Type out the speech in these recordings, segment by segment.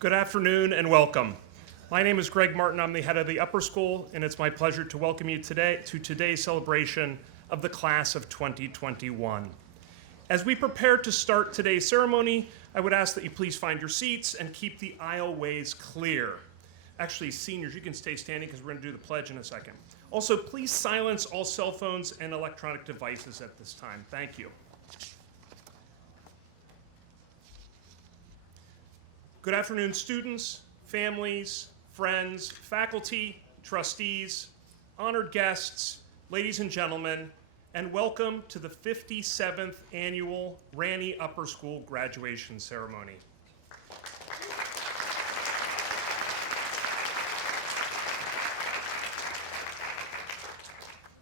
Good afternoon and welcome. My name is Greg Martin. I'm the head of the upper school, and it's my pleasure to welcome you today to today's celebration of the class of 2021. As we prepare to start today's ceremony, I would ask that you please find your seats and keep the aisleways clear. Actually, seniors, you can stay standing because we're going to do the pledge in a second. Also, please silence all cell phones and electronic devices at this time. Thank you. Good afternoon, students, families, friends, faculty, trustees, honored guests, ladies and gentlemen, and welcome to the 57th Annual Ranney Upper School Graduation Ceremony.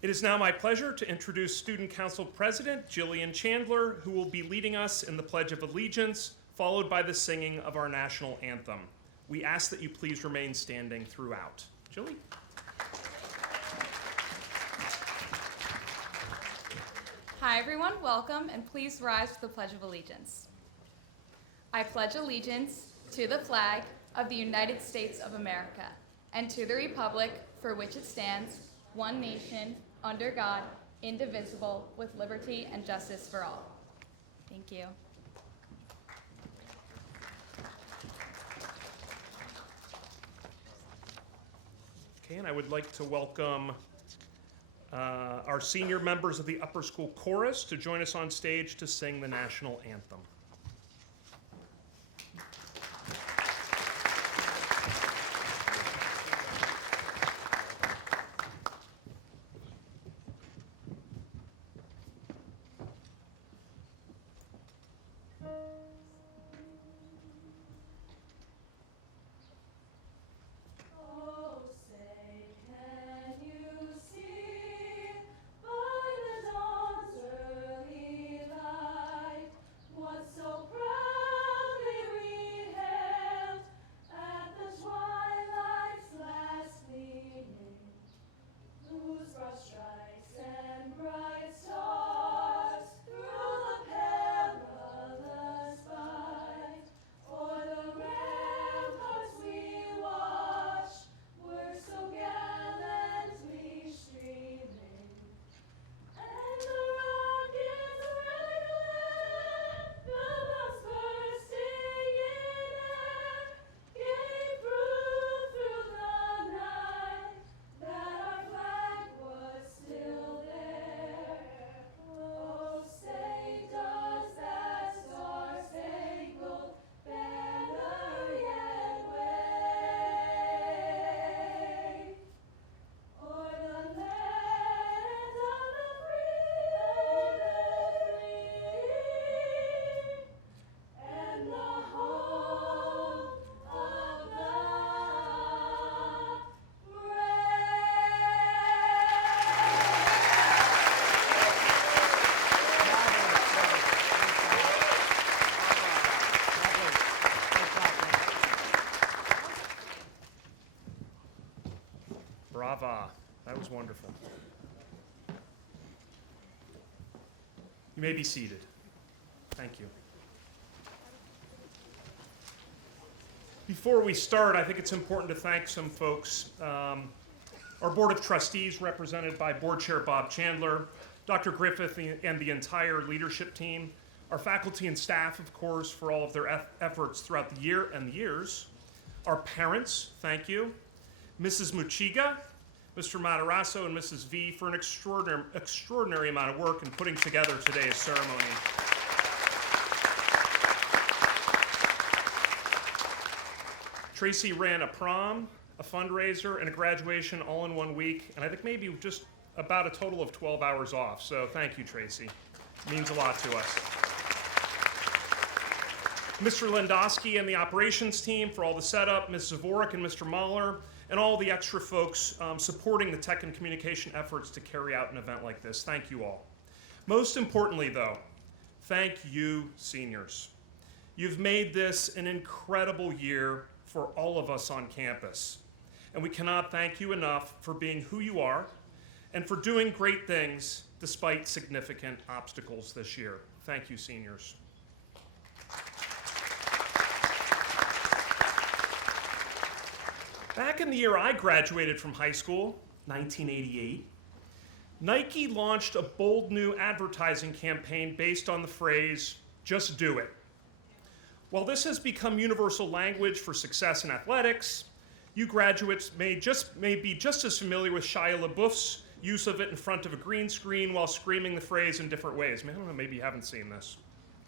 It is now my pleasure to introduce Student Council President Jillian Chandler, who will be leading us in the Pledge of Allegiance, followed by the singing of our National Anthem. We ask that you please remain standing throughout. Jillian? Hi everyone, welcome, and please rise to the Pledge of Allegiance. I pledge allegiance to the flag of the United States of America and to the republic for which it stands, one nation, under God, indivisible, with liberty and justice for all. Thank you. Okay, and I would like to welcome our senior members of the Upper School Chorus to join us on stage to sing the National Anthem. Brava. That was wonderful. You may be seated. Thank you. Before we start, I think it's important to thank some folks. Our Board of Trustees, represented by Board Chair Bob Chandler, Dr. Griffith, and the entire leadership team, our faculty and staff, of course, for all of their efforts throughout the year and the years, our parents, thank you, Mrs. Muchiga, Mr. Matarasso, and Mrs. V for an extraordinary amount of work in putting together today's ceremony. Tracy ran a prom, a fundraiser, and a graduation all in 1 week, and I think maybe just about a total of 12 hours off. So thank you, Tracy. It means a lot to us. Mr. Lendowski and the operations team for all the setup, Ms. Zavorik and Mr. Mahler, and all the extra folks supporting the tech and communication efforts to carry out an event like this. Thank you all. Most importantly, though, thank you, seniors. You've made this an incredible year for all of us on campus, and we cannot thank you enough for being who you are and for doing great things despite significant obstacles this year. Thank you, seniors. Back in the year I graduated from high school, 1988, Nike launched a bold new advertising campaign based on the phrase, "Just do it." While this has become universal language for success in athletics, you graduates may be just as familiar with Shia LaBeouf's use of it in front of a green screen while screaming the phrase in different ways. I don't know, maybe you haven't seen this.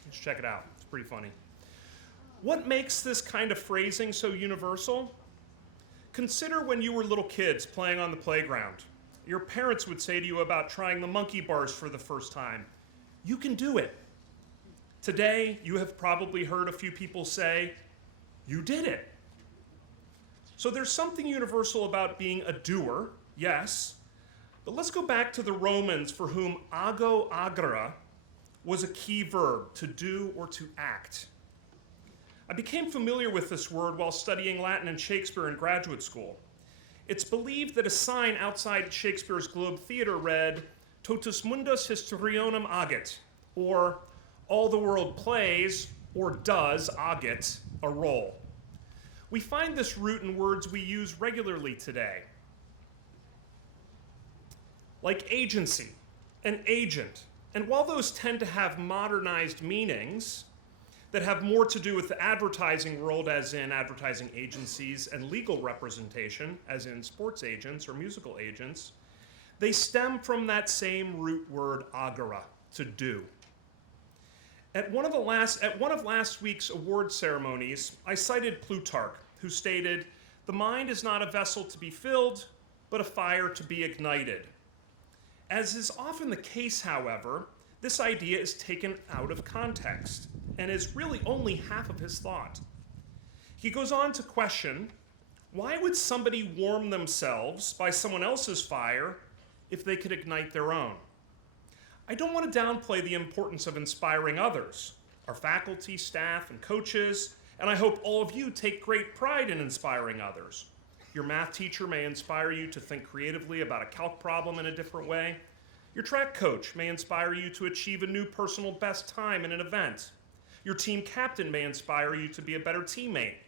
Let's check it out. It's pretty funny. What makes this kind of phrasing so universal? Consider when you were little kids playing on the playground. Your parents would say to you about trying the monkey bars for the first time, "You can do it." Today, you have probably heard a few people say, "You did it." So there's something universal about being a doer, yes, but let's go back to the Romans for whom ago agere was a key verb, to do or to act. I became familiar with this word while studying Latin and Shakespeare in graduate school. It's believed that a sign outside Shakespeare's Globe Theatre read, "Totus mundus historionum agit," or "all the world plays, or does, agit, a role." We find this root in words we use regularly today, like agency and agent. And while those tend to have modernized meanings that have more to do with the advertising world, as in advertising agencies, and legal representation, as in sports agents or musical agents, they stem from that same root word agere, to do. At one of last week's award ceremonies, I cited Plutarch, who stated, "The mind is not a vessel to be filled, but a fire to be ignited." As is often the case, however, this idea is taken out of context and is really only half of his thought. He goes on to question, why would somebody warm themselves by someone else's fire if they could ignite their own? I don't want to downplay the importance of inspiring others, our faculty, staff, and coaches, and I hope all of you take great pride in inspiring others. Your math teacher may inspire you to think creatively about a calc problem in a different way. Your track coach may inspire you to achieve a new personal best time in an event. Your team captain may inspire you to be a better teammate,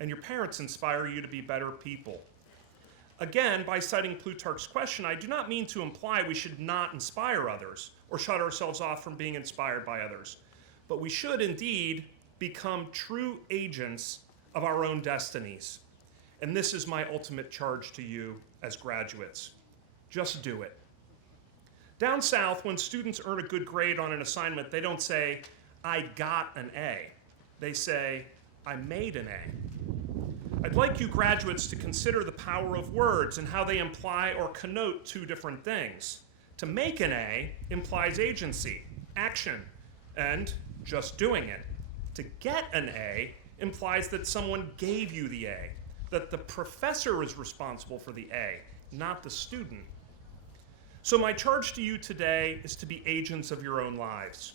and your parents inspire you to be better people. Again, by citing Plutarch's question, I do not mean to imply we should not inspire others or shut ourselves off from being inspired by others, but we should indeed become true agents of our own destinies. And this is my ultimate charge to you as graduates. Just do it. Down south, when students earn a good grade on an assignment, they don't say, "I got an A." They say, "I made an A." I'd like you graduates to consider the power of words and how they imply or connote two different things. To make an A implies agency, action, and just doing it. To get an A implies that someone gave you the A, that the professor is responsible for the A, not the student. So my charge to you today is to be agents of your own lives.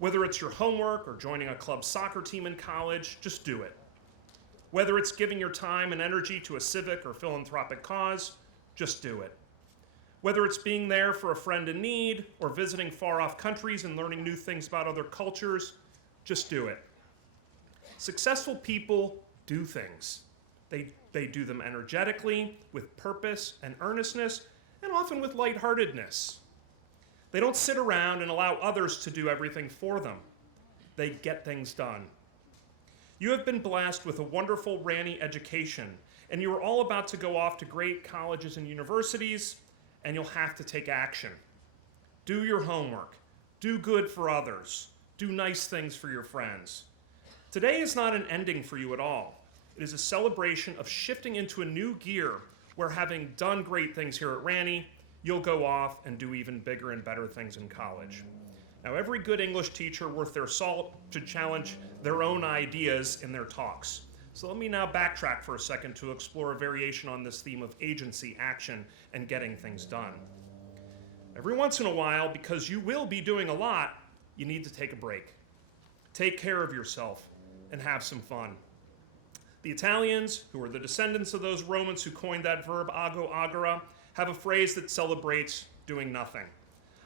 Whether it's your homework or joining a club soccer team in college, just do it. Whether it's giving your time and energy to a civic or philanthropic cause, just do it. Whether it's being there for a friend in need or visiting far-off countries and learning new things about other cultures, just do it. Successful people do things. They do them energetically, with purpose and earnestness, and often with lightheartedness. They don't sit around and allow others to do everything for them. They get things done. You have been blessed with a wonderful Ranny education, and you are all about to go off to great colleges and universities, and you'll have to take action. Do your homework. Do good for others. Do nice things for your friends. Today is not an ending for you at all. It is a celebration of shifting into a new gear where, having done great things here at Ranny, you'll go off and do even bigger and better things in college. Now, every good English teacher worth their salt should challenge their own ideas in their talks. So let me now backtrack for a second to explore a variation on this theme of agency, action, and getting things done. Every once in a while, because you will be doing a lot, you need to take a break. Take care of yourself and have some fun. The Italians, who are the descendants of those Romans who coined that verb ago agere, have a phrase that celebrates doing nothing.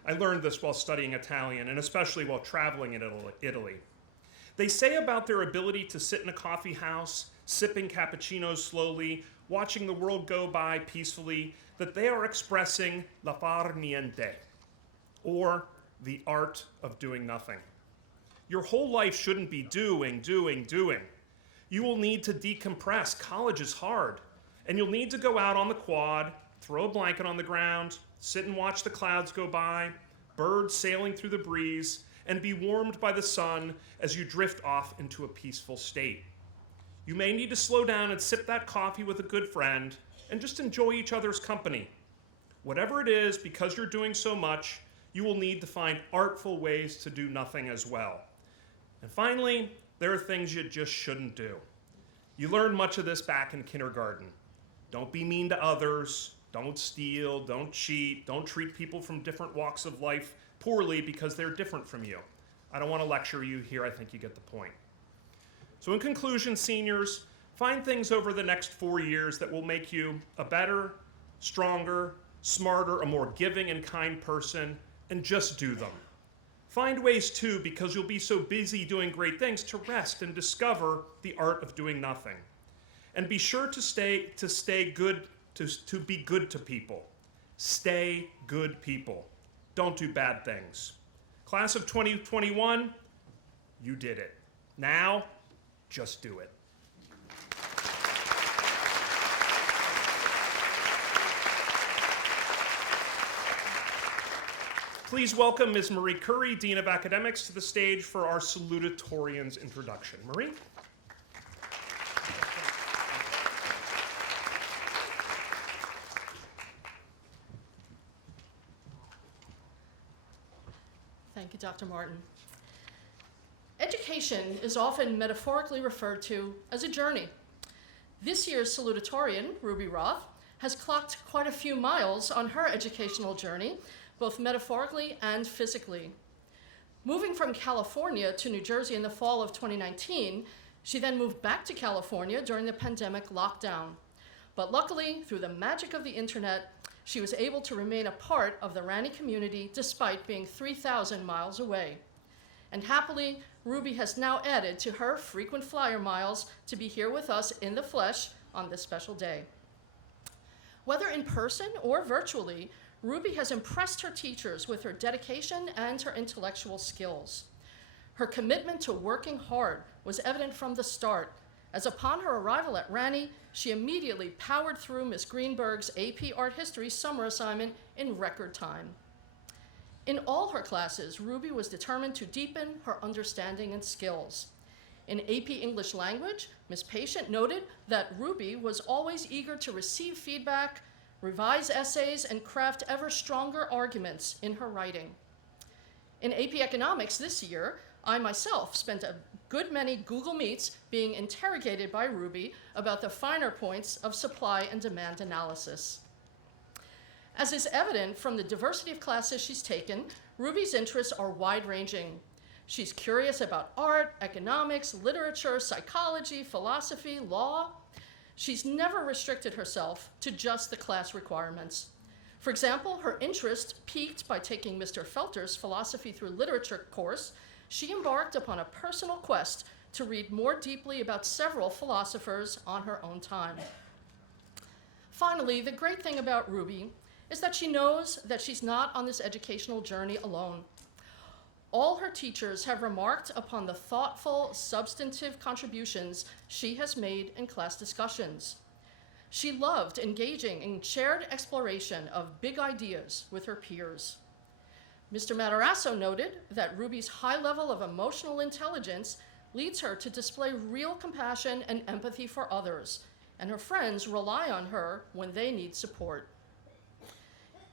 I learned this while studying Italian, and especially while traveling in Italy. They say about their ability to sit in a coffee house, sipping cappuccinos slowly, watching the world go by peacefully, that they are expressing la far niente, or the art of doing nothing. Your whole life shouldn't be doing. You will need to decompress. College is hard. And you'll need to go out on the quad, throw a blanket on the ground, sit and watch the clouds go by, birds sailing through the breeze, and be warmed by the sun as you drift off into a peaceful state. You may need to slow down and sip that coffee with a good friend and just enjoy each other's company. Whatever it is, because you're doing so much, you will need to find artful ways to do nothing as well. And finally, there are things you just shouldn't do. You learned much of this back in kindergarten. Don't be mean to others, don't steal, don't cheat, don't treat people from different walks of life poorly because they're different from you. I don't want to lecture you here, I think you get the point. So in conclusion, seniors, find things over the next 4 years that will make you a better, stronger, smarter, a more giving and kind person, and just do them. Find ways too, because you'll be so busy doing great things, to rest and discover the art of doing nothing. And be sure to stay good, to be good to people. Stay good people. Don't do bad things. Class of 2021, you did it. Now, just do it. Please welcome Ms. Marie Curry, Dean of Academics, to the stage for our Salutatorian's introduction. Marie? Thank you, Dr. Martin. Education is often metaphorically referred to as a journey. This year's salutatorian, Ruby Roth, has clocked quite a few miles on her educational journey, both metaphorically and physically. Moving from California to New Jersey in the fall of 2019, she then moved back to California during the pandemic lockdown. But luckily, through the magic of the internet, she was able to remain a part of the Ranney community despite being 3,000 miles away. And happily, Ruby has now added to her frequent flyer miles to be here with us in the flesh on this special day. Whether in person or virtually, Ruby has impressed her teachers with her dedication and her intellectual skills. Her commitment to working hard was evident from the start, as upon her arrival at Ranney, she immediately powered through Ms. Greenberg's AP Art History summer assignment in record time. In all her classes, Ruby was determined to deepen her understanding and skills. In AP English Language, Ms. Patient noted that Ruby was always eager to receive feedback, revise essays, and craft ever stronger arguments in her writing. In AP Economics this year, I myself spent a good many Google Meets being interrogated by Ruby about the finer points of supply and demand analysis. As is evident from the diversity of classes she's taken, Ruby's interests are wide-ranging. She's curious about art, economics, literature, psychology, philosophy, law. She's never restricted herself to just the class requirements. For example, her interest piqued by taking Mr. Felter's Philosophy Through Literature course. She embarked upon a personal quest to read more deeply about several philosophers on her own time. Finally, the great thing about Ruby is that she knows that she's not on this educational journey alone. All her teachers have remarked upon the thoughtful, substantive contributions she has made in class discussions. She loved engaging in shared exploration of big ideas with her peers. Mr. Matarazzo noted that Ruby's high level of emotional intelligence leads her to display real compassion and empathy for others, and her friends rely on her when they need support.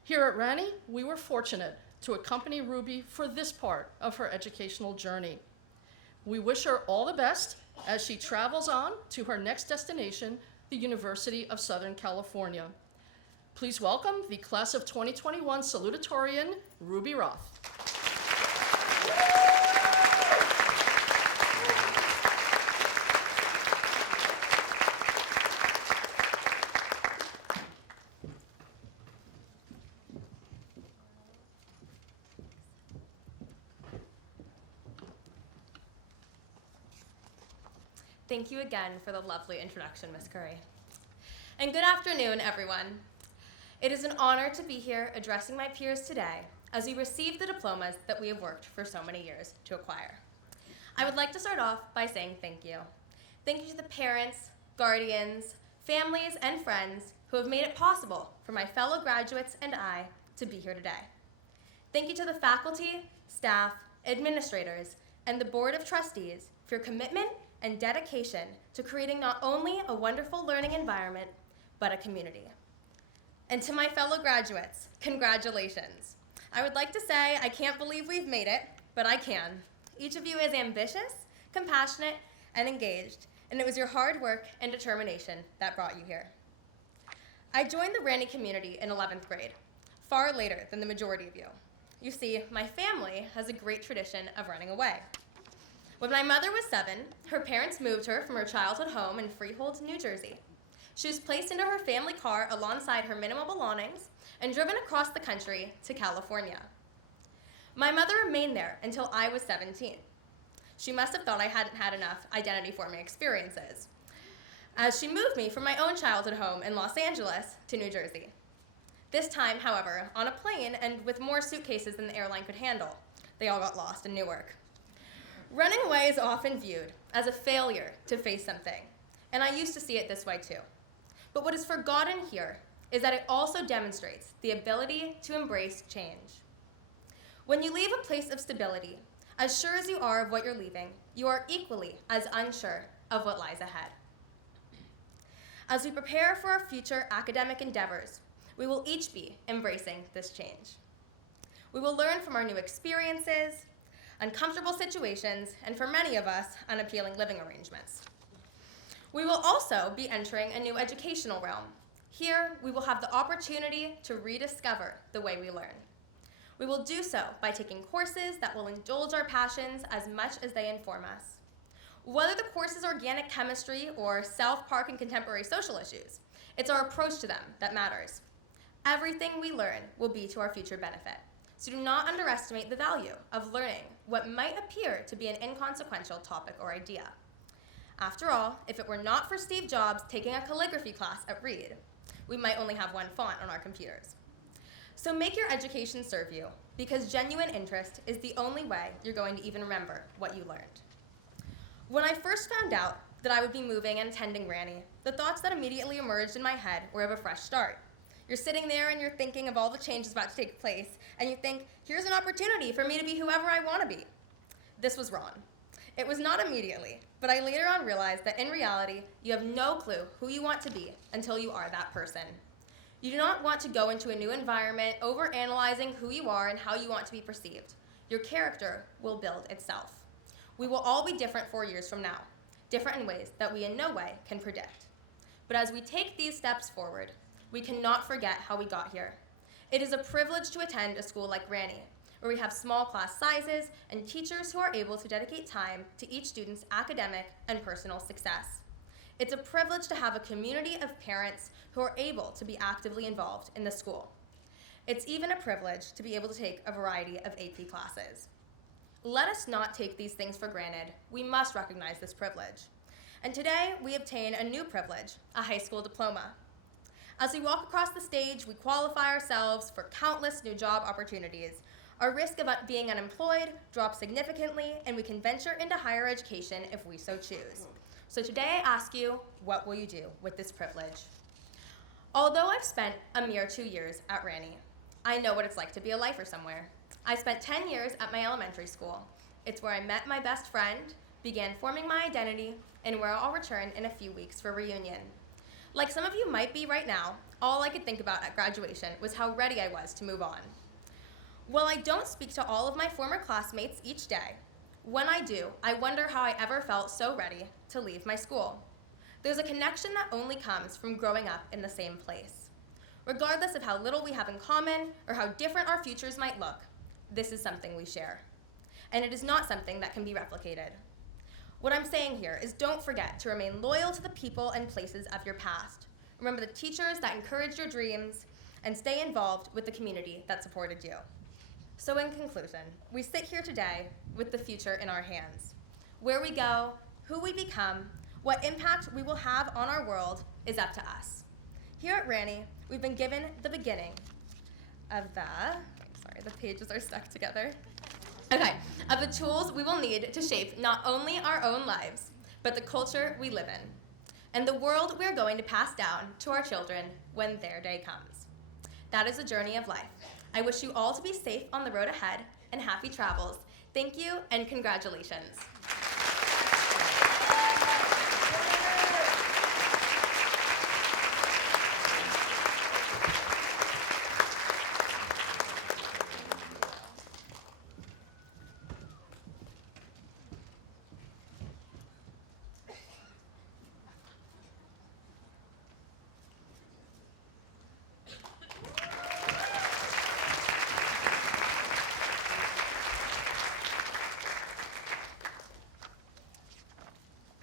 Here at Ranney, we were fortunate to accompany Ruby for this part of her educational journey. We wish her all the best as she travels on to her next destination, the University of Southern California. Please welcome the class of 2021 salutatorian, Ruby Roth. Thank you again for the lovely introduction, Ms. Curry. And good afternoon, everyone. It is an honor to be here addressing my peers today as we receive the diplomas that we have worked for so many years to acquire. I would like to start off by saying thank you. Thank you to the parents, guardians, families, and friends who have made it possible for my fellow graduates and I to be here today. Thank you to the faculty, staff, administrators, and the Board of Trustees for your commitment and dedication to creating not only a wonderful learning environment, but a community. And to my fellow graduates, congratulations. I would like to say I can't believe we've made it, but I can. Each of you is ambitious, compassionate, and engaged, and it was your hard work and determination that brought you here. I joined the Randy community in 11th grade, far later than the majority of you. You see, my family has a great tradition of running away. When my mother was 7, her parents moved her from her childhood home in Freehold, New Jersey. She was placed into her family car alongside her minimal belongings and driven across the country to California. My mother remained there until I was 17. She must have thought I hadn't had enough identity-forming experiences, as she moved me from my own childhood home in Los Angeles to New Jersey. This time, however, on a plane and with more suitcases than the airline could handle. They all got lost in Newark. Running away is often viewed as a failure to face something, and I used to see it this way too. But what is forgotten here is that it also demonstrates the ability to embrace change. When you leave a place of stability, as sure as you are of what you're leaving, you are equally as unsure of what lies ahead. As we prepare for our future academic endeavors, we will each be embracing this change. We will learn from our new experiences, uncomfortable situations, and for many of us, unappealing living arrangements. We will also be entering a new educational realm. Here, we will have the opportunity to rediscover the way we learn. We will do so by taking courses that will indulge our passions as much as they inform us. Whether the course is organic chemistry or South Park and contemporary social issues, it's our approach to them that matters. Everything we learn will be to our future benefit. So do not underestimate the value of learning what might appear to be an inconsequential topic or idea. After all, if it were not for Steve Jobs taking a calligraphy class at Reed, we might only have one font on our computers. So make your education serve you, because genuine interest is the only way you're going to even remember what you learned. When I first found out that I would be moving and attending Randy, the thoughts that immediately emerged in my head were of a fresh start. You're sitting there and you're thinking of all the changes about to take place, and you think, here's an opportunity for me to be whoever I want to be. This was wrong. It was not immediately, but I later on realized that in reality, you have no clue who you want to be until you are that person. You do not want to go into a new environment overanalyzing who you are and how you want to be perceived. Your character will build itself. We will all be different 4 years from now, different in ways that we in no way can predict. But as we take these steps forward, we cannot forget how we got here. It is a privilege to attend a school like Randy, where we have small class sizes and teachers who are able to dedicate time to each student's academic and personal success. It's a privilege to have a community of parents who are able to be actively involved in the school. It's even a privilege to be able to take a variety of AP classes. Let us not take these things for granted. We must recognize this privilege. And today, we obtain a new privilege, a high school diploma. As we walk across the stage, we qualify ourselves for countless new job opportunities. Our risk of being unemployed drops significantly, and we can venture into higher education if we so choose. So today I ask you, what will you do with this privilege? Although I've spent a mere 2 years at Randy, I know what it's like to be a lifer somewhere. I spent 10 years at my elementary school. It's where I met my best friend, began forming my identity, and where I'll return in a few weeks for reunion. Like some of you might be right now, all I could think about at graduation was how ready I was to move on. While I don't speak to all of my former classmates each day, when I do, I wonder how I ever felt so ready to leave my school. There's a connection that only comes from growing up in the same place. Regardless of how little we have in common or how different our futures might look, this is something we share. And it is not something that can be replicated. What I'm saying here is don't forget to remain loyal to the people and places of your past. Remember the teachers that encouraged your dreams, and stay involved with the community that supported you. So in conclusion, we sit here today with the future in our hands. Where we go, who we become, what impact we will have on our world is up to us. Here at Ranny, we've been given the beginning of the pages are stuck together. Okay, of the tools we will need to shape not only our own lives, but the culture we live in, and the world we're going to pass down to our children when their day comes. That is a journey of life. I wish you all to be safe on the road ahead and happy travels. Thank you and congratulations.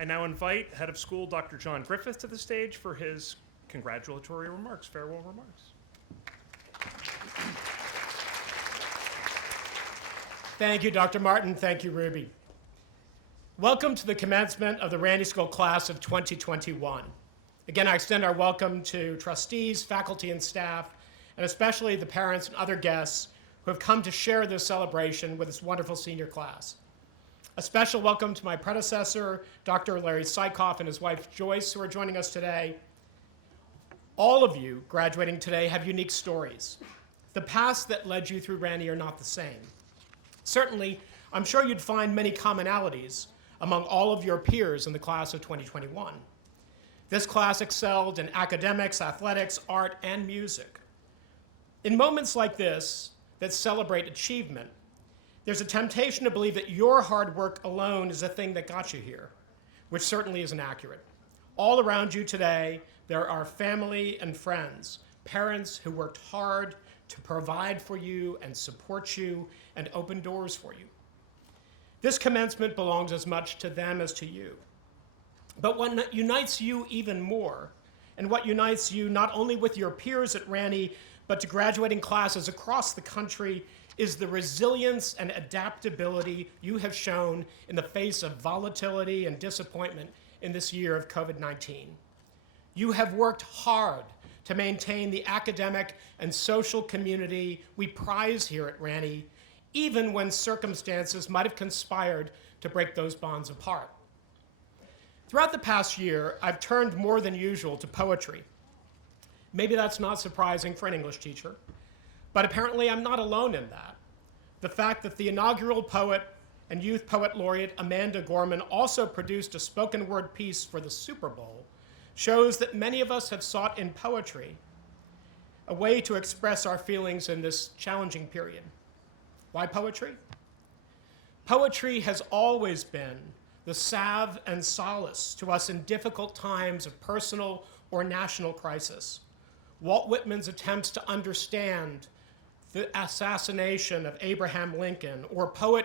I now invite Head of School Dr. John Griffith to the stage for his congratulatory remarks, farewell remarks. Thank you, Dr. Martin. Thank you, Ruby. Welcome to the commencement of the Randy School class of 2021. Again, I extend our welcome to trustees, faculty, and staff, and especially the parents and other guests who have come to share this celebration with this wonderful senior class. A special welcome to my predecessor, Dr. Larry Sykoff, and his wife, Joyce, who are joining us today. All of you graduating today have unique stories. The paths that led you through Randy are not the same. Certainly, I'm sure you'd find many commonalities among all of your peers in the class of 2021. This class excelled in academics, athletics, art, and music. In moments like this that celebrate achievement, there's a temptation to believe that your hard work alone is the thing that got you here, which certainly isn't accurate. All around you today, there are family and friends, parents who worked hard to provide for you and support you and open doors for you. This commencement belongs as much to them as to you. But what unites you even more, and what unites you not only with your peers at Randy, but to graduating classes across the country, is the resilience and adaptability you have shown in the face of volatility and disappointment in this year of COVID-19. You have worked hard to maintain the academic and social community we prize here at Randy, even when circumstances might have conspired to break those bonds apart. Throughout the past year, I've turned more than usual to poetry. Maybe that's not surprising for an English teacher, but apparently I'm not alone in that. The fact that the inaugural poet and youth poet laureate Amanda Gorman also produced a spoken word piece for the Super Bowl shows that many of us have sought in poetry a way to express our feelings in this challenging period. Why poetry? Poetry has always been the salve and solace to us in difficult times of personal or national crisis. Walt Whitman's attempts to understand the assassination of Abraham Lincoln, or poet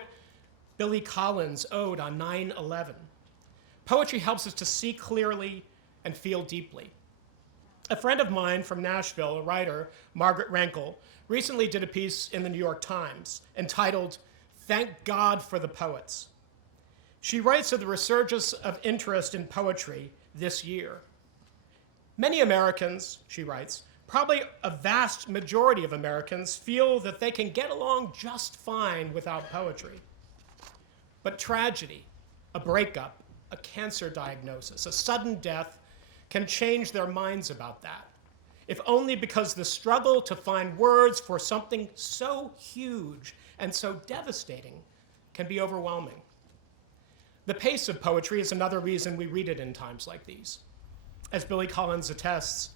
Billy Collins' ode on 9/11. Poetry helps us to see clearly and feel deeply. A friend of mine from Nashville, a writer, Margaret, recently did a piece in the New York Times entitled, "Thank God for the Poets." She writes of the resurgence of interest in poetry this year. Many Americans, she writes, probably a vast majority of Americans, feel that they can get along just fine without poetry. But tragedy, a breakup, a cancer diagnosis, a sudden death can change their minds about that, if only because the struggle to find words for something so huge and so devastating can be overwhelming. The pace of poetry is another reason we read it in times like these. As Billy Collins attests,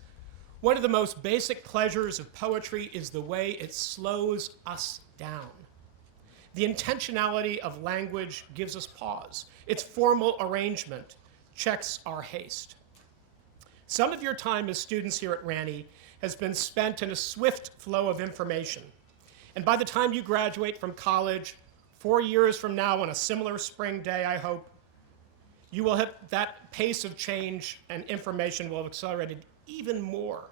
one of the most basic pleasures of poetry is the way it slows us down. The intentionality of language gives us pause. Its formal arrangement checks our haste. Some of your time as students here at Randy has been spent in a swift flow of information. And by the time you graduate from college, 4 years from now on a similar spring day, I hope, you will have that pace of change and information will have accelerated even more.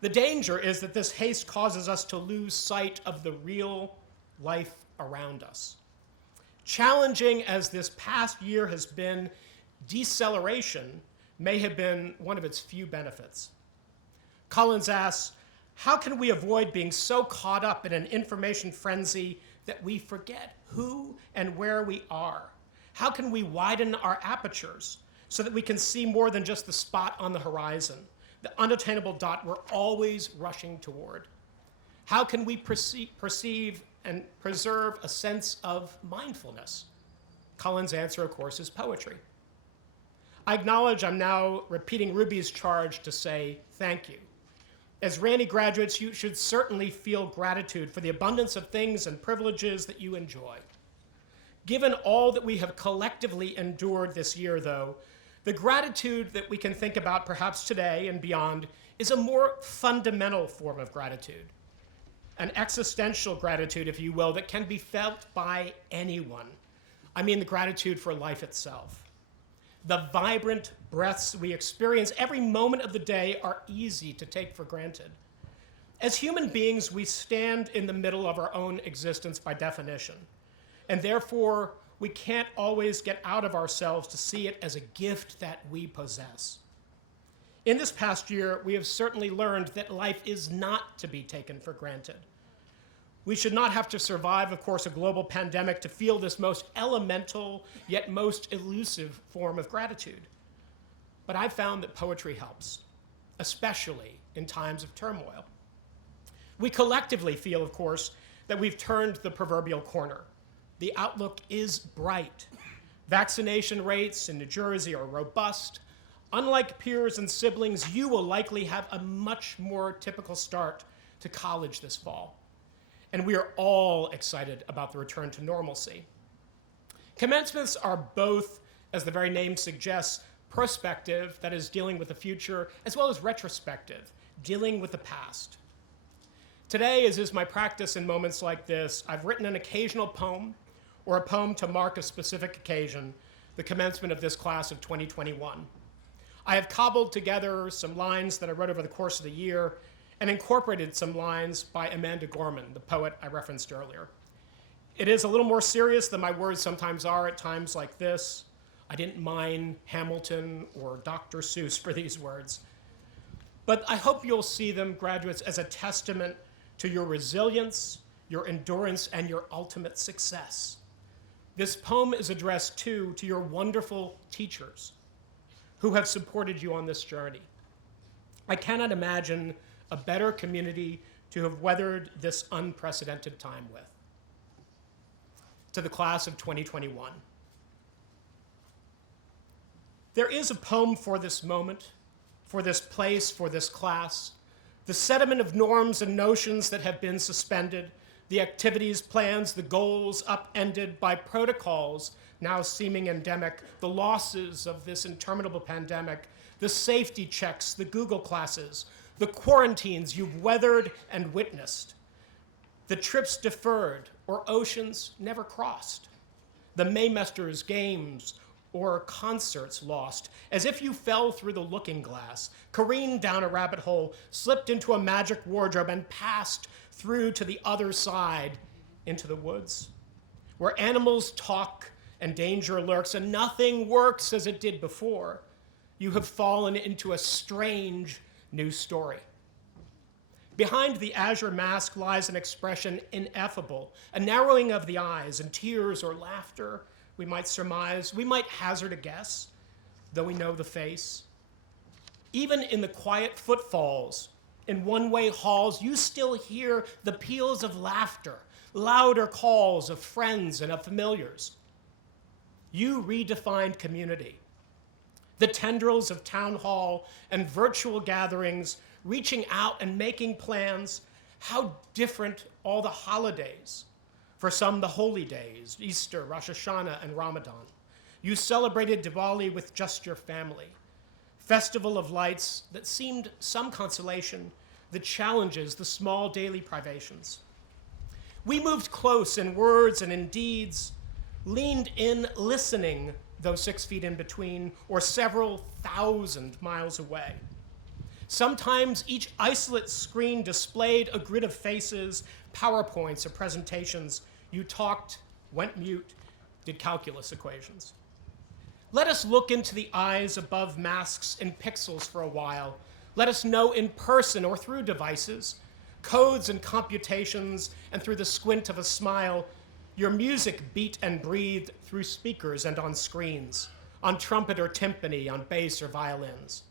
The danger is that this haste causes us to lose sight of the real life around us. Challenging as this past year has been, deceleration may have been one of its few benefits. Collins asks, how can we avoid being so caught up in an information frenzy that we forget who and where we are? How can we widen our apertures so that we can see more than just the spot on the horizon, the unattainable dot we're always rushing toward? How can we perceive and preserve a sense of mindfulness? Collins' answer, of course, is poetry. I acknowledge I'm now repeating Ruby's charge to say thank you. As Randy graduates, you should certainly feel gratitude for the abundance of things and privileges that you enjoy. Given all that we have collectively endured this year, though, the gratitude that we can think about perhaps today and beyond is a more fundamental form of gratitude, an existential gratitude, if you will, that can be felt by anyone. I mean the gratitude for life itself. The vibrant breaths we experience every moment of the day are easy to take for granted. As human beings, we stand in the middle of our own existence by definition, and therefore we can't always get out of ourselves to see it as a gift that we possess. In this past year, we have certainly learned that life is not to be taken for granted. We should not have to survive, of course, a global pandemic to feel this most elemental yet most elusive form of gratitude. But I've found that poetry helps, especially in times of turmoil. We collectively feel, of course, that we've turned the proverbial corner. The outlook is bright. Vaccination rates in New Jersey are robust. Unlike peers and siblings, you will likely have a much more typical start to college this fall. And we are all excited about the return to normalcy. Commencements are both, as the very name suggests, prospective, that is, dealing with the future, as well as retrospective, dealing with the past. Today, as is my practice in moments like this, I've written an occasional poem or a poem to mark a specific occasion, the commencement of this class of 2021. I have cobbled together some lines that I wrote over the course of the year and incorporated some lines by Amanda Gorman, the poet I referenced earlier. It is a little more serious than my words sometimes are at times like this. I didn't mine Hamilton or Dr. Seuss for these words. But I hope you'll see them, graduates, as a testament to your resilience, your endurance, and your ultimate success. This poem is addressed too to your wonderful teachers who have supported you on this journey. I cannot imagine a better community to have weathered this unprecedented time with. To the class of 2021. There is a poem for this moment, for this place, for this class, the sediment of norms and notions that have been suspended, the activities, plans, the goals upended by protocols now seeming endemic, the losses of this interminable pandemic, the safety checks, the Google classes, the quarantines you've weathered and witnessed, the trips deferred or oceans never crossed, the Maymester's games or concerts lost, as if you fell through the looking glass, careened down a rabbit hole, slipped into a magic wardrobe, and passed through to the other side into the woods, where animals talk and danger lurks and nothing works as it did before. You have fallen into a strange new story. Behind the azure mask lies an expression ineffable, a narrowing of the eyes, and tears or laughter, we might surmise, we might hazard a guess, though we know the face. Even in the quiet footfalls, in one-way halls, you still hear the peals of laughter, louder calls of friends and of familiars. You redefined community. The tendrils of town hall and virtual gatherings, reaching out and making plans, how different all the holidays. For some, the holy days, Easter, Rosh Hashanah, and Ramadan. You celebrated Diwali with just your family. Festival of lights that seemed some consolation, the challenges, the small daily privations. We moved close in words and in deeds, leaned in listening, though 6 feet in between, or several thousand miles away. Sometimes each isolate screen displayed a grid of faces, PowerPoints or presentations. You talked, went mute, did calculus equations. Let us look into the eyes above masks and pixels for a while. Let us know in person or through devices, codes and computations, and through the squint of a smile, your music beat and breathed through speakers and on screens, on trumpet or timpani, on bass or violins.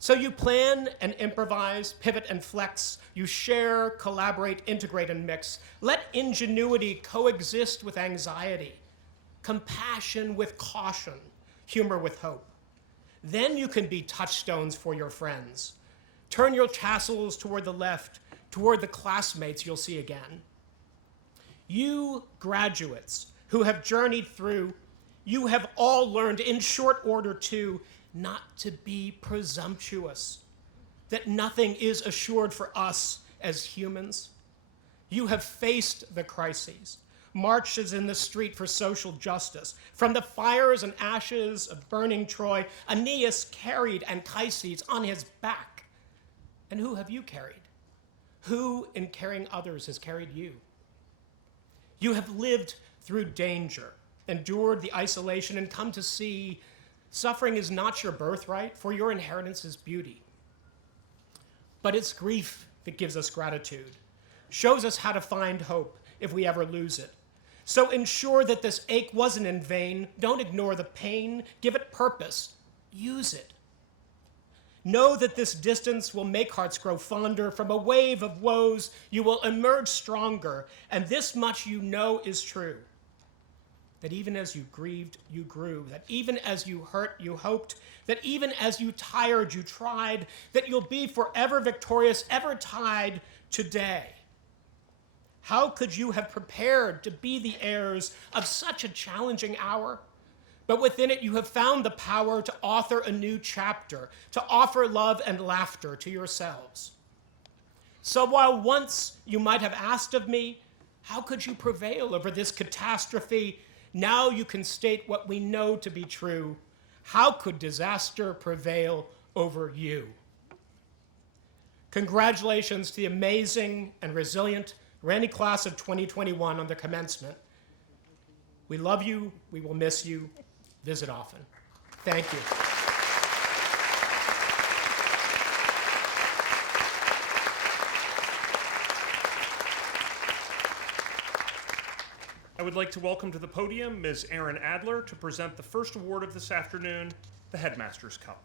So you plan and improvise, pivot and flex, you share, collaborate, integrate, and mix. Let ingenuity coexist with anxiety, compassion with caution, humor with hope. Then you can be touchstones for your friends. Turn your tassels toward the left, toward the classmates you'll see again. You graduates who have journeyed through, you have all learned in short order too, not to be presumptuous, that nothing is assured for us as humans. You have faced the crises, marches in the street for social justice. From the fires and ashes of burning Troy, Aeneas carried Anchises on his back. And who have you carried? Who, in carrying others, has carried you? You have lived through danger, endured the isolation, and come to see suffering is not your birthright, for your inheritance is beauty. But it's grief that gives us gratitude, shows us how to find hope if we ever lose it. So ensure that this ache wasn't in vain. Don't ignore the pain. Give it purpose. Use it. Know that this distance will make hearts grow fonder. From a wave of woes, you will emerge stronger. And this much you know is true, that even as you grieved, you grew, that even as you hurt, you hoped, that even as you tired, you tried, that you'll be forever victorious, ever tied today. How could you have prepared to be the heirs of such a challenging hour? But within it, you have found the power to author a new chapter, to offer love and laughter to yourselves. So while once you might have asked of me, how could you prevail over this catastrophe? Now you can state what we know to be true. How could disaster prevail over you? Congratulations to the amazing and resilient Randy class of 2021 on the commencement. We love you. We will miss you. Visit often. Thank you. I would like to welcome to the podium Ms. Erin Adler to present the first award of this afternoon, the Headmaster's Cup.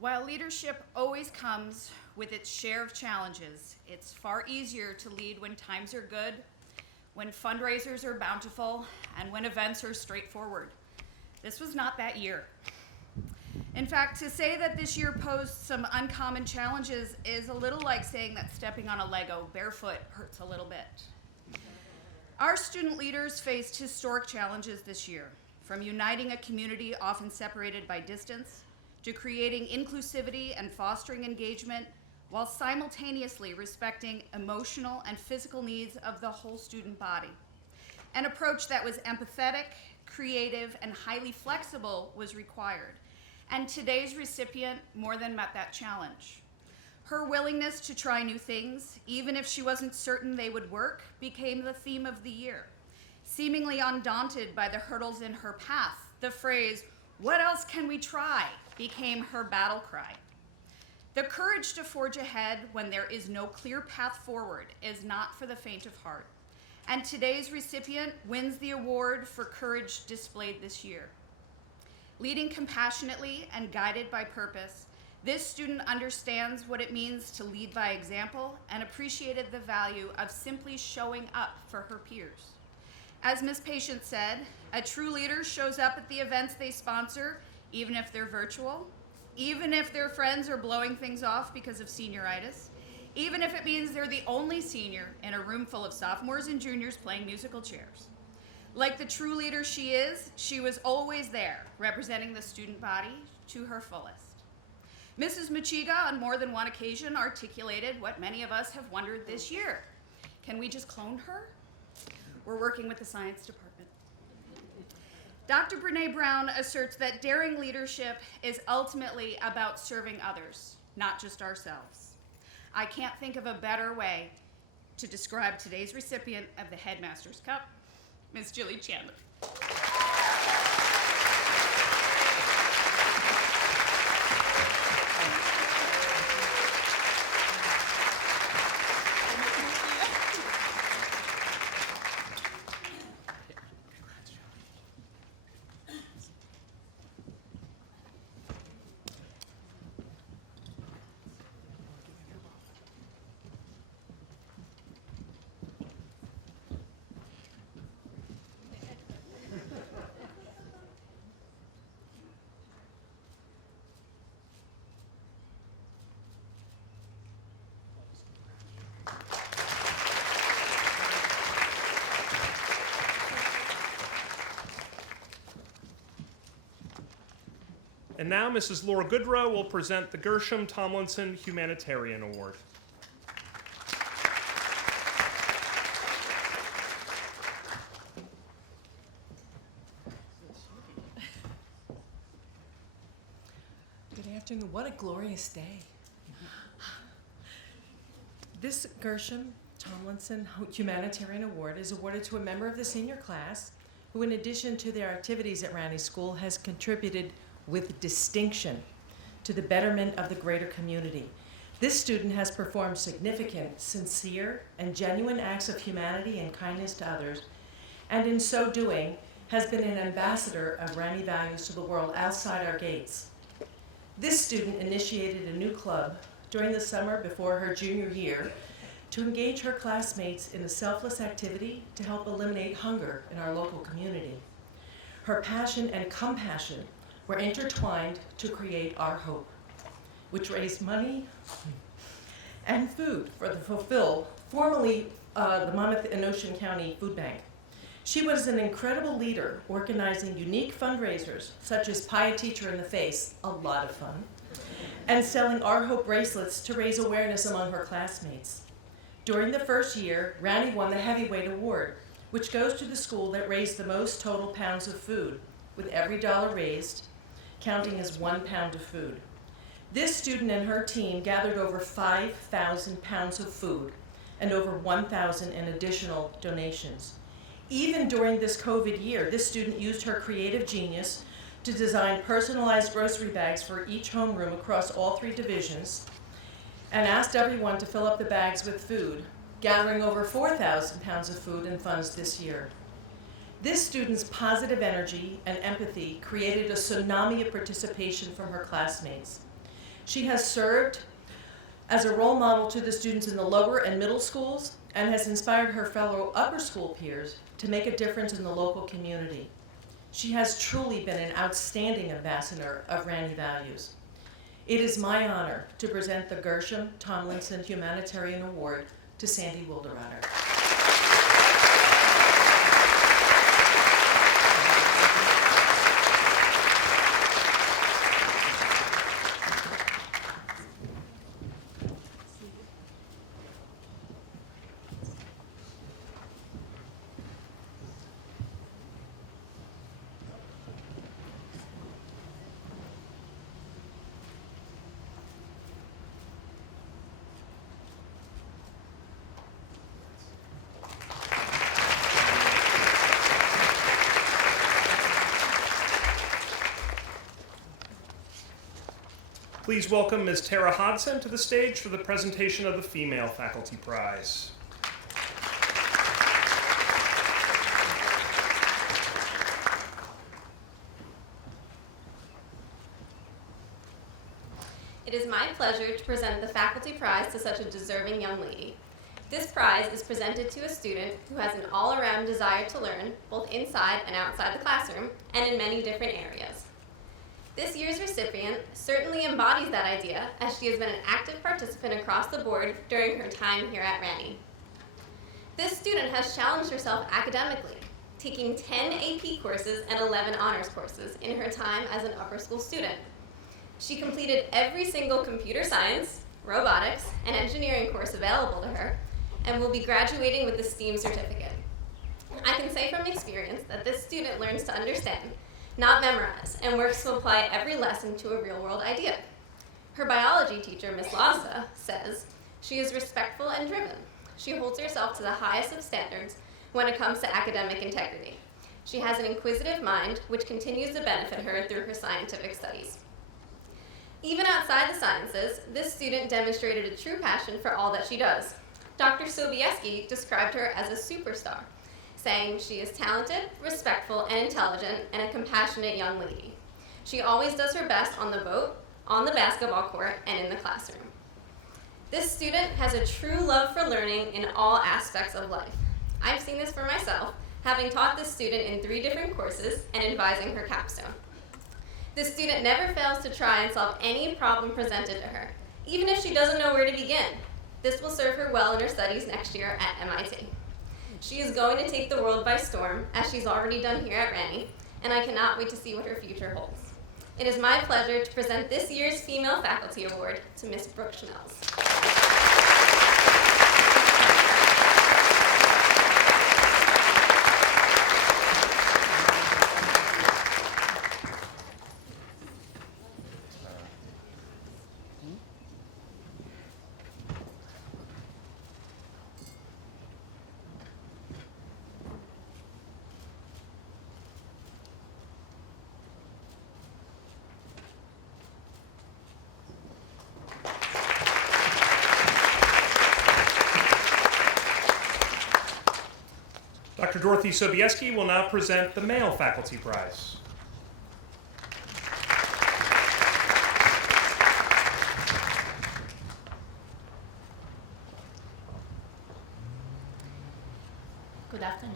While leadership always comes with its share of challenges, it's far easier to lead when times are good, when fundraisers are bountiful, and when events are straightforward. This was not that year. In fact, to say that this year posed some uncommon challenges is a little like saying that stepping on a Lego barefoot hurts a little bit. Our student leaders faced historic challenges this year, from uniting a community often separated by distance, to creating inclusivity and fostering engagement while simultaneously respecting emotional and physical needs of the whole student body. An approach that was empathetic, creative, and highly flexible was required, and today's recipient more than met that challenge. Her willingness to try new things, even if she wasn't certain they would work, became the theme of the year. Seemingly undaunted by the hurdles in her path, the phrase, "What else can we try?" became her battle cry. The courage to forge ahead when there is no clear path forward is not for the faint of heart. And today's recipient wins the award for courage displayed this year. Leading compassionately and guided by purpose, this student understands what it means to lead by example and appreciated the value of simply showing up for her peers. As Ms. Patient said, a true leader shows up at the events they sponsor, even if they're virtual, even if their friends are blowing things off because of senioritis, even if it means they're the only senior in a room full of sophomores and juniors playing musical chairs. Like the true leader she is, she was always there, representing the student body to her fullest. Mrs. Machiga on more than one occasion articulated what many of us have wondered this year. Can we just clone her? We're working with the science department. Dr. Brene Brown asserts that daring leadership is ultimately about serving others, not just ourselves. I can't think of a better way to describe today's recipient of the Headmaster's Cup, Ms. Jillian Chandler. And now Mrs. Laura Goodrow will present the Gershom Tomlinson Humanitarian Award. Good afternoon. What a glorious day. This Gershom Tomlinson Humanitarian Award is awarded to a member of the senior class who, in addition to their activities at Ranny School, has contributed with distinction to the betterment of the greater community. This student has performed significant, sincere, and genuine acts of humanity and kindness to others, and in so doing, has been an ambassador of Ranny values to the world outside our gates. This student initiated a new club during the summer before her junior year to engage her classmates in a selfless activity to help eliminate hunger in our local community. Her passion and compassion were intertwined to create Our Hope, which raised money and food for the formerly the Monmouth and Ocean County Food Bank. She was an incredible leader, organizing unique fundraisers, such as Pie a Teacher in the Face, a lot of fun, and selling Our Hope bracelets to raise awareness among her classmates. During the first year, Ranny won the Heavyweight Award, which goes to the school that raised the most total pounds of food, with every dollar raised counting as 1 pound of food. This student and her team gathered over 5,000 pounds of food and over 1,000 in additional donations. Even during this COVID year, this student used her creative genius to design personalized grocery bags for each homeroom across all 3 divisions and asked everyone to fill up the bags with food, gathering over 4,000 pounds of food and funds this year. This student's positive energy and empathy created a tsunami of participation from her classmates. She has served as a role model to the students in the lower and middle schools and has inspired her fellow upper school peers to make a difference in the local community. She has truly been an outstanding ambassador of Ranny values. It is my honor to present the Gershom Tomlinson Humanitarian Award to Sandy Wilderauer. Please welcome Ms. Tara Hodson to the stage for the presentation of the Female Faculty Prize. It is my pleasure to present the Faculty Prize to such a deserving young lady. This prize is presented to a student who has an all-around desire to learn, both inside and outside the classroom, and in many different areas. This year's recipient certainly embodies that idea, as she has been an active participant across the board during her time here at Ranny. This student has challenged herself academically, taking 10 AP courses and 11 honors courses in her time as an upper school student. She completed every single computer science, robotics, and engineering course available to her, and will be graduating with the STEAM certificate. I can say from experience that this student learns to understand, not memorize, and works to apply every lesson to a real-world idea. Her biology teacher, Miss Lassa, says she is respectful and driven. She holds herself to the highest of standards when it comes to academic integrity. She has an inquisitive mind, which continues to benefit her through her scientific studies. Even outside the sciences, this student demonstrated a true passion for all that she does. Dr. Sobieski described her as a superstar, saying she is talented, respectful, and intelligent, and a compassionate young lady. She always does her best on the boat, on the basketball court, and in the classroom. This student has a true love for learning in all aspects of life. I've seen this for myself, having taught this student in 3 different courses and advising her capstone. This student never fails to try and solve any problem presented to her, even if she doesn't know where to begin. This will serve her well in her studies next year at MIT. She is going to take the world by storm, as she's already done here at Ranney, and I cannot wait to see what her future holds. It is my pleasure to present this year's Female Faculty Award to Miss Brooke Schnells. Dr. Dorothy Sobieski will now present the Male Faculty Prize. Good afternoon.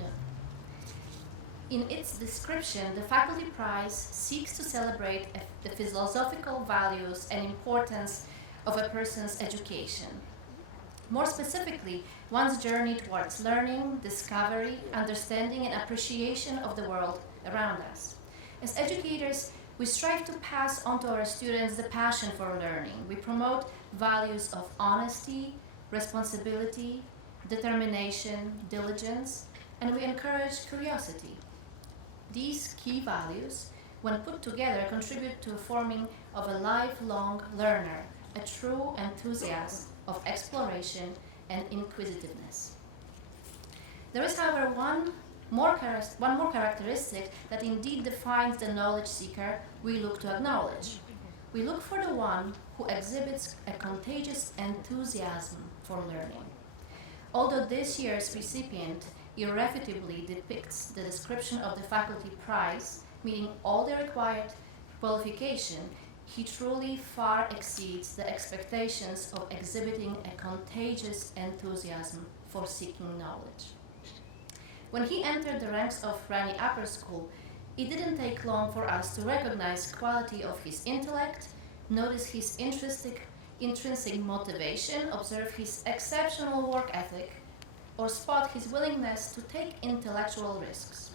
In its description, the Faculty Prize seeks to celebrate the philosophical values and importance of a person's education. More specifically, one's journey towards learning, discovery, understanding, and appreciation of the world around us. As educators, we strive to pass on to our students the passion for learning. We promote values of honesty, responsibility, determination, diligence, and we encourage curiosity. These key values, when put together, contribute to the forming of a lifelong learner, a true enthusiast of exploration and inquisitiveness. There is, however, one more characteristic that indeed defines the knowledge seeker we look to acknowledge. We look for the one who exhibits a contagious enthusiasm for learning. Although this year's recipient irrefutably depicts the description of the Faculty Prize, meeting all the required qualification, he truly far exceeds the expectations of exhibiting a contagious enthusiasm for seeking knowledge. When he entered the ranks of Ranney Upper School, it didn't take long for us to recognize quality of his intellect, notice his intrinsic motivation, observe his exceptional work ethic, or spot his willingness to take intellectual risks.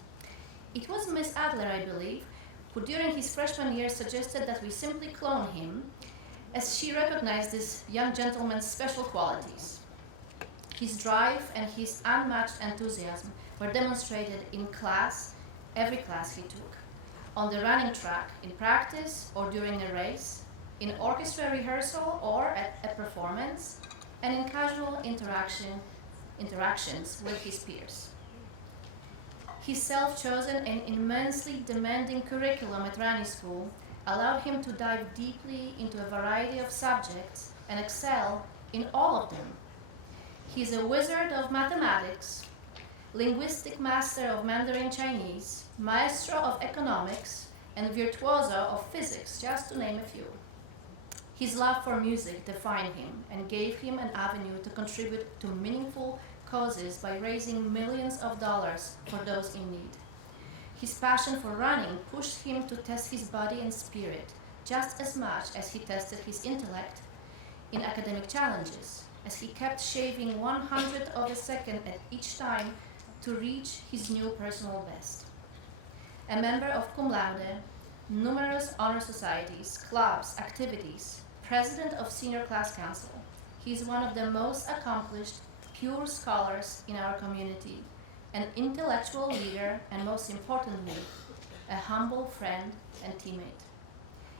It was Miss Adler, I believe, who during his freshman year suggested that we simply clone him, as she recognized this young gentleman's special qualities. His drive and his unmatched enthusiasm were demonstrated in class, every class he took, on the running track, in practice or during a race, in orchestra rehearsal or at a performance, and in casual interactions with his peers. His self-chosen and immensely demanding curriculum at Ranney School allowed him to dive deeply into a variety of subjects and excel in all of them. He's a wizard of mathematics, linguistic master of Mandarin Chinese, maestro of economics, and virtuoso of physics, just to name a few. His love for music defined him and gave him an avenue to contribute to meaningful causes by raising millions of dollars for those in need. His passion for running pushed him to test his body and spirit just as much as he tested his intellect in academic challenges, as he kept shaving 100th of a second at each time to reach his new personal best. A member of cum laude, numerous honor societies, clubs, activities, president of Senior Class Council, he is one of the most accomplished pure scholars in our community, an intellectual leader, and most importantly, a humble friend and teammate.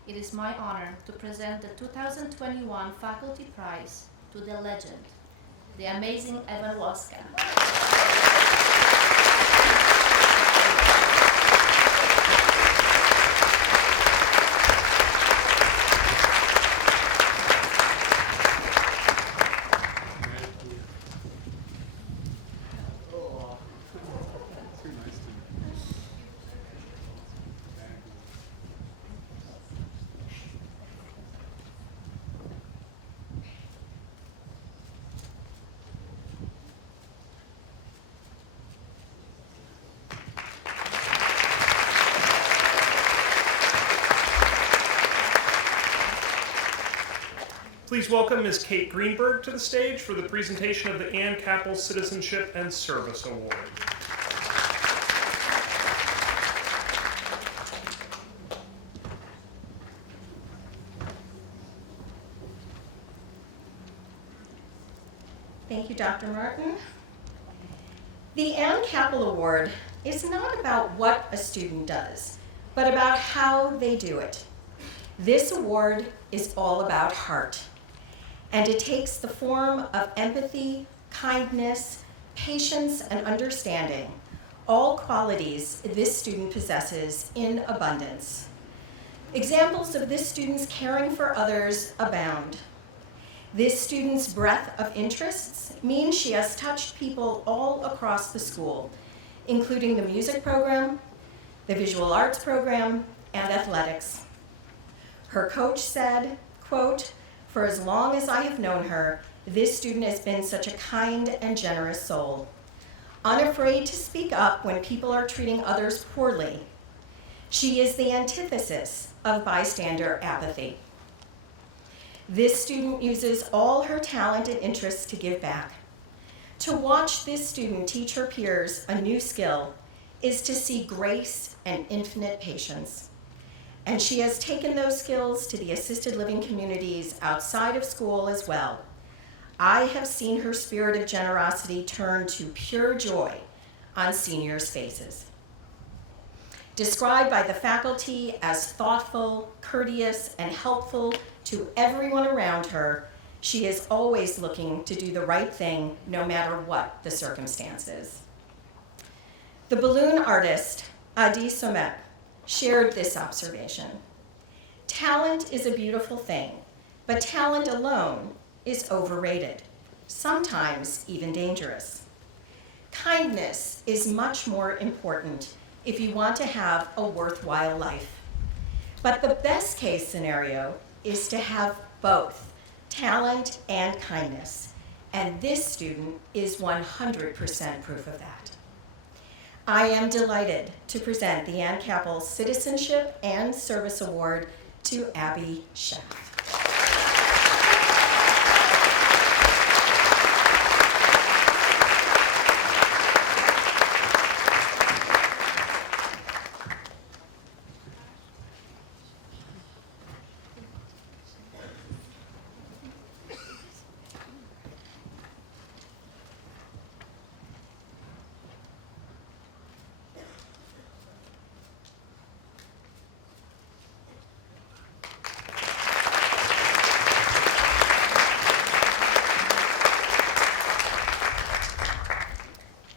It is my honor to present the 2021 Faculty Prize to the legend, the amazing Evan Waska. Please welcome Ms. Kate Greenberg to the stage for the presentation of the Ann Capel Citizenship and Service Award. Thank you, Dr. Martin. The Ann Capel Award is not about what a student does, but about how they do it. This award is all about heart, and it takes the form of empathy, kindness, patience, and understanding, all qualities this student possesses in abundance. Examples of this student's caring for others abound. This student's breadth of interests means she has touched people all across the school, including the music program, the visual arts program, and athletics. Her coach said, quote, "For as long as I have known her, this student has been such a kind and generous soul, unafraid to speak up when people are treating others poorly. She is the antithesis of bystander apathy." This student uses all her talent and interests to give back. To watch this student teach her peers a new skill is to see grace and infinite patience. And she has taken those skills to the assisted living communities outside of school as well. I have seen her spirit of generosity turn to pure joy on seniors' faces. Described by the faculty as thoughtful, courteous, and helpful to everyone around her, she is always looking to do the right thing no matter what the circumstances. The balloon artist, Adi Somet, shared this observation. Talent is a beautiful thing, but talent alone is overrated, sometimes even dangerous. Kindness is much more important if you want to have a worthwhile life. But the best case scenario is to have both talent and kindness, and this student is 100% proof of that. I am delighted to present the Ann Capel Citizenship and Service Award to Abby Schaff.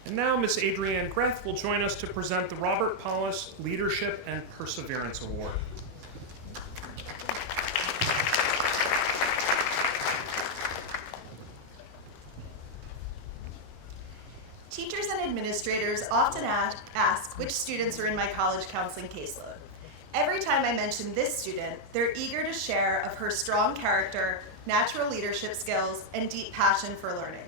And now Ms. Adrienne Greth will join us to present the Robert Paulus Leadership and Perseverance Award. Teachers and administrators often ask which students are in my college counseling caseload. Every time I mention this student, they're eager to share of her strong character, natural leadership skills, and deep passion for learning.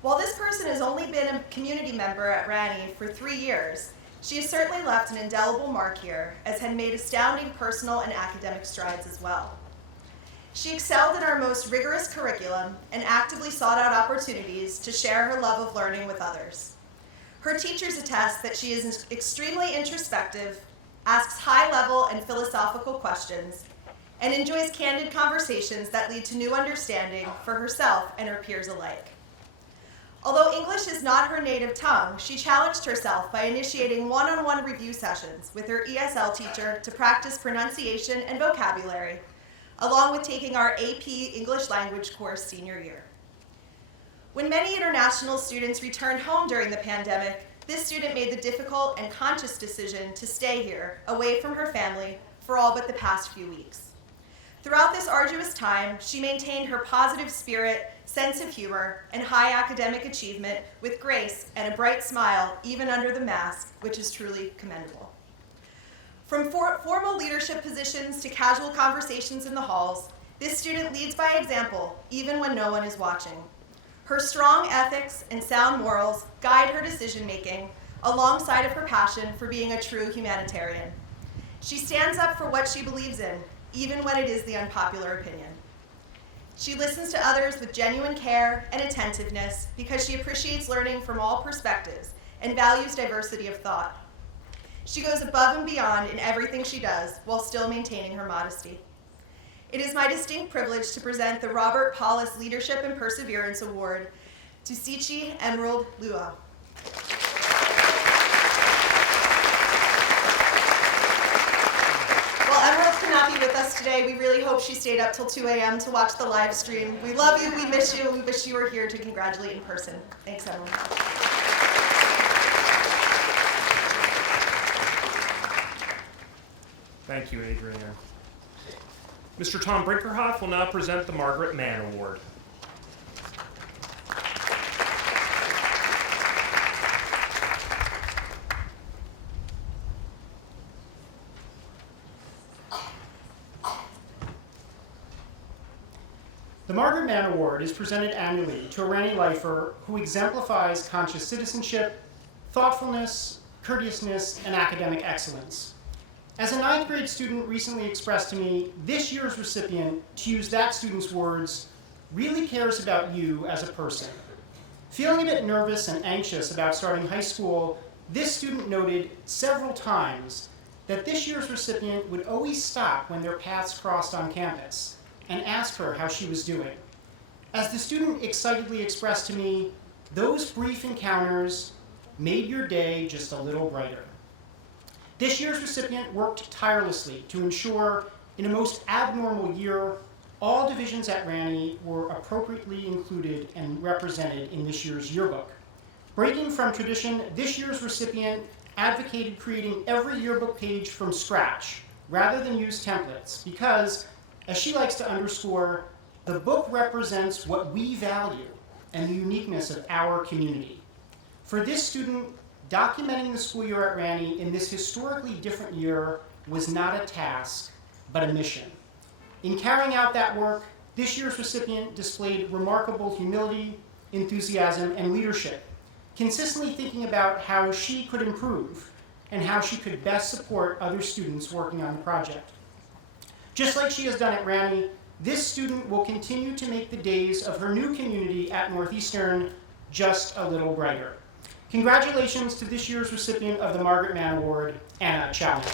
While this person has only been a community member at Ranney for 3 years, she has certainly left an indelible mark here, as had made astounding personal and academic strides as well. She excelled in our most rigorous curriculum and actively sought out opportunities to share her love of learning with others. Her teachers attest that she is extremely introspective, asks high-level and philosophical questions, and enjoys candid conversations that lead to new understanding for herself and her peers alike. Although English is not her native tongue, she challenged herself by initiating one-on-one review sessions with her ESL teacher to practice pronunciation and vocabulary, along with taking our AP English language course senior year. When many international students returned home during the pandemic, this student made the difficult and conscious decision to stay here, away from her family, for all but the past few weeks. Throughout this arduous time, she maintained her positive spirit, sense of humor, and high academic achievement with grace and a bright smile, even under the mask, which is truly commendable. From formal leadership positions to casual conversations in the halls, this student leads by example, even when no one is watching. Her strong ethics and sound morals guide her decision-making, alongside of her passion for being a true humanitarian. She stands up for what she believes in, even when it is the unpopular opinion. She listens to others with genuine care and attentiveness because she appreciates learning from all perspectives and values diversity of thought. She goes above and beyond in everything she does while still maintaining her modesty. It is my distinct privilege to present the Robert Paulus Leadership and Perseverance Award to Sichi Emerald Lua. While Emerald cannot be with us today, we really hope she stayed up till 2 a.m. to watch the live stream. We love you, we miss you, and we wish you were here to congratulate in person. Thanks, Emerald. Thank you, Adriana. Mr. Tom Brinkerhoff will now present the Margaret Mann Award. The Margaret Mann Award is presented annually to a Rani lifer who exemplifies conscious citizenship, thoughtfulness, courteousness, and academic excellence. As a 9th grade student recently expressed to me, this year's recipient, to use that student's words, really cares about you as a person. Feeling a bit nervous and anxious about starting high school, this student noted several times that this year's recipient would always stop when their paths crossed on campus and ask her how she was doing. As the student excitedly expressed to me, those brief encounters made your day just a little brighter. This year's recipient worked tirelessly to ensure, in a most abnormal year, all divisions at Rani were appropriately included and represented in this year's yearbook. Breaking from tradition, this year's recipient advocated creating every yearbook page from scratch, rather than use templates, because, as she likes to underscore, the book represents what we value and the uniqueness of our community. For this student, documenting the school year at Rani in this historically different year was not a task, but a mission. In carrying out that work, this year's recipient displayed remarkable humility, enthusiasm, and leadership, consistently thinking about how she could improve and how she could best support other students working on the project. Just like she has done at Rani, this student will continue to make the days of her new community at Northeastern just a little brighter. Congratulations to this year's recipient of the Margaret Mann Award, Anna Chandler.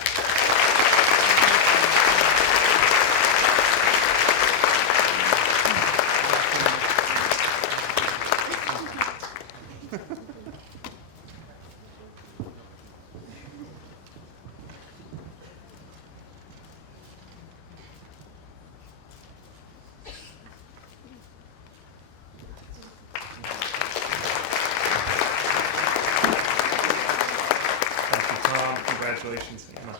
Congratulations, Anna.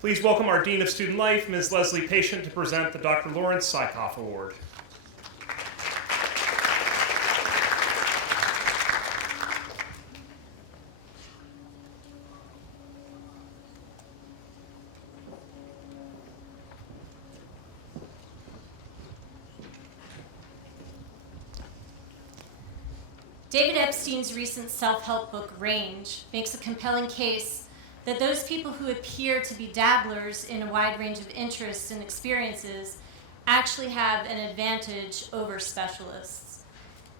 Please welcome our Dean of Student Life, Ms. Leslie Patient, to present the Dr. Lawrence Sykoff Award. David Epstein's recent self-help book, Range, makes a compelling case that those people who appear to be dabblers in a wide range of interests and experiences actually have an advantage over specialists.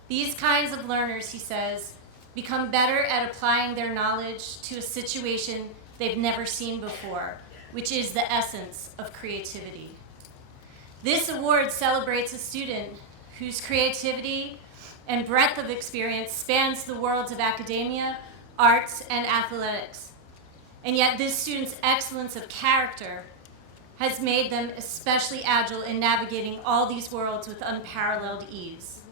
These kinds of learners, he says, become better at applying their knowledge to a situation they've never seen before, which is the essence of creativity. This award celebrates a student whose creativity and breadth of experience spans the worlds of academia, arts, and athletics. And yet this student's excellence of character has made them especially agile in navigating all these worlds with unparalleled ease.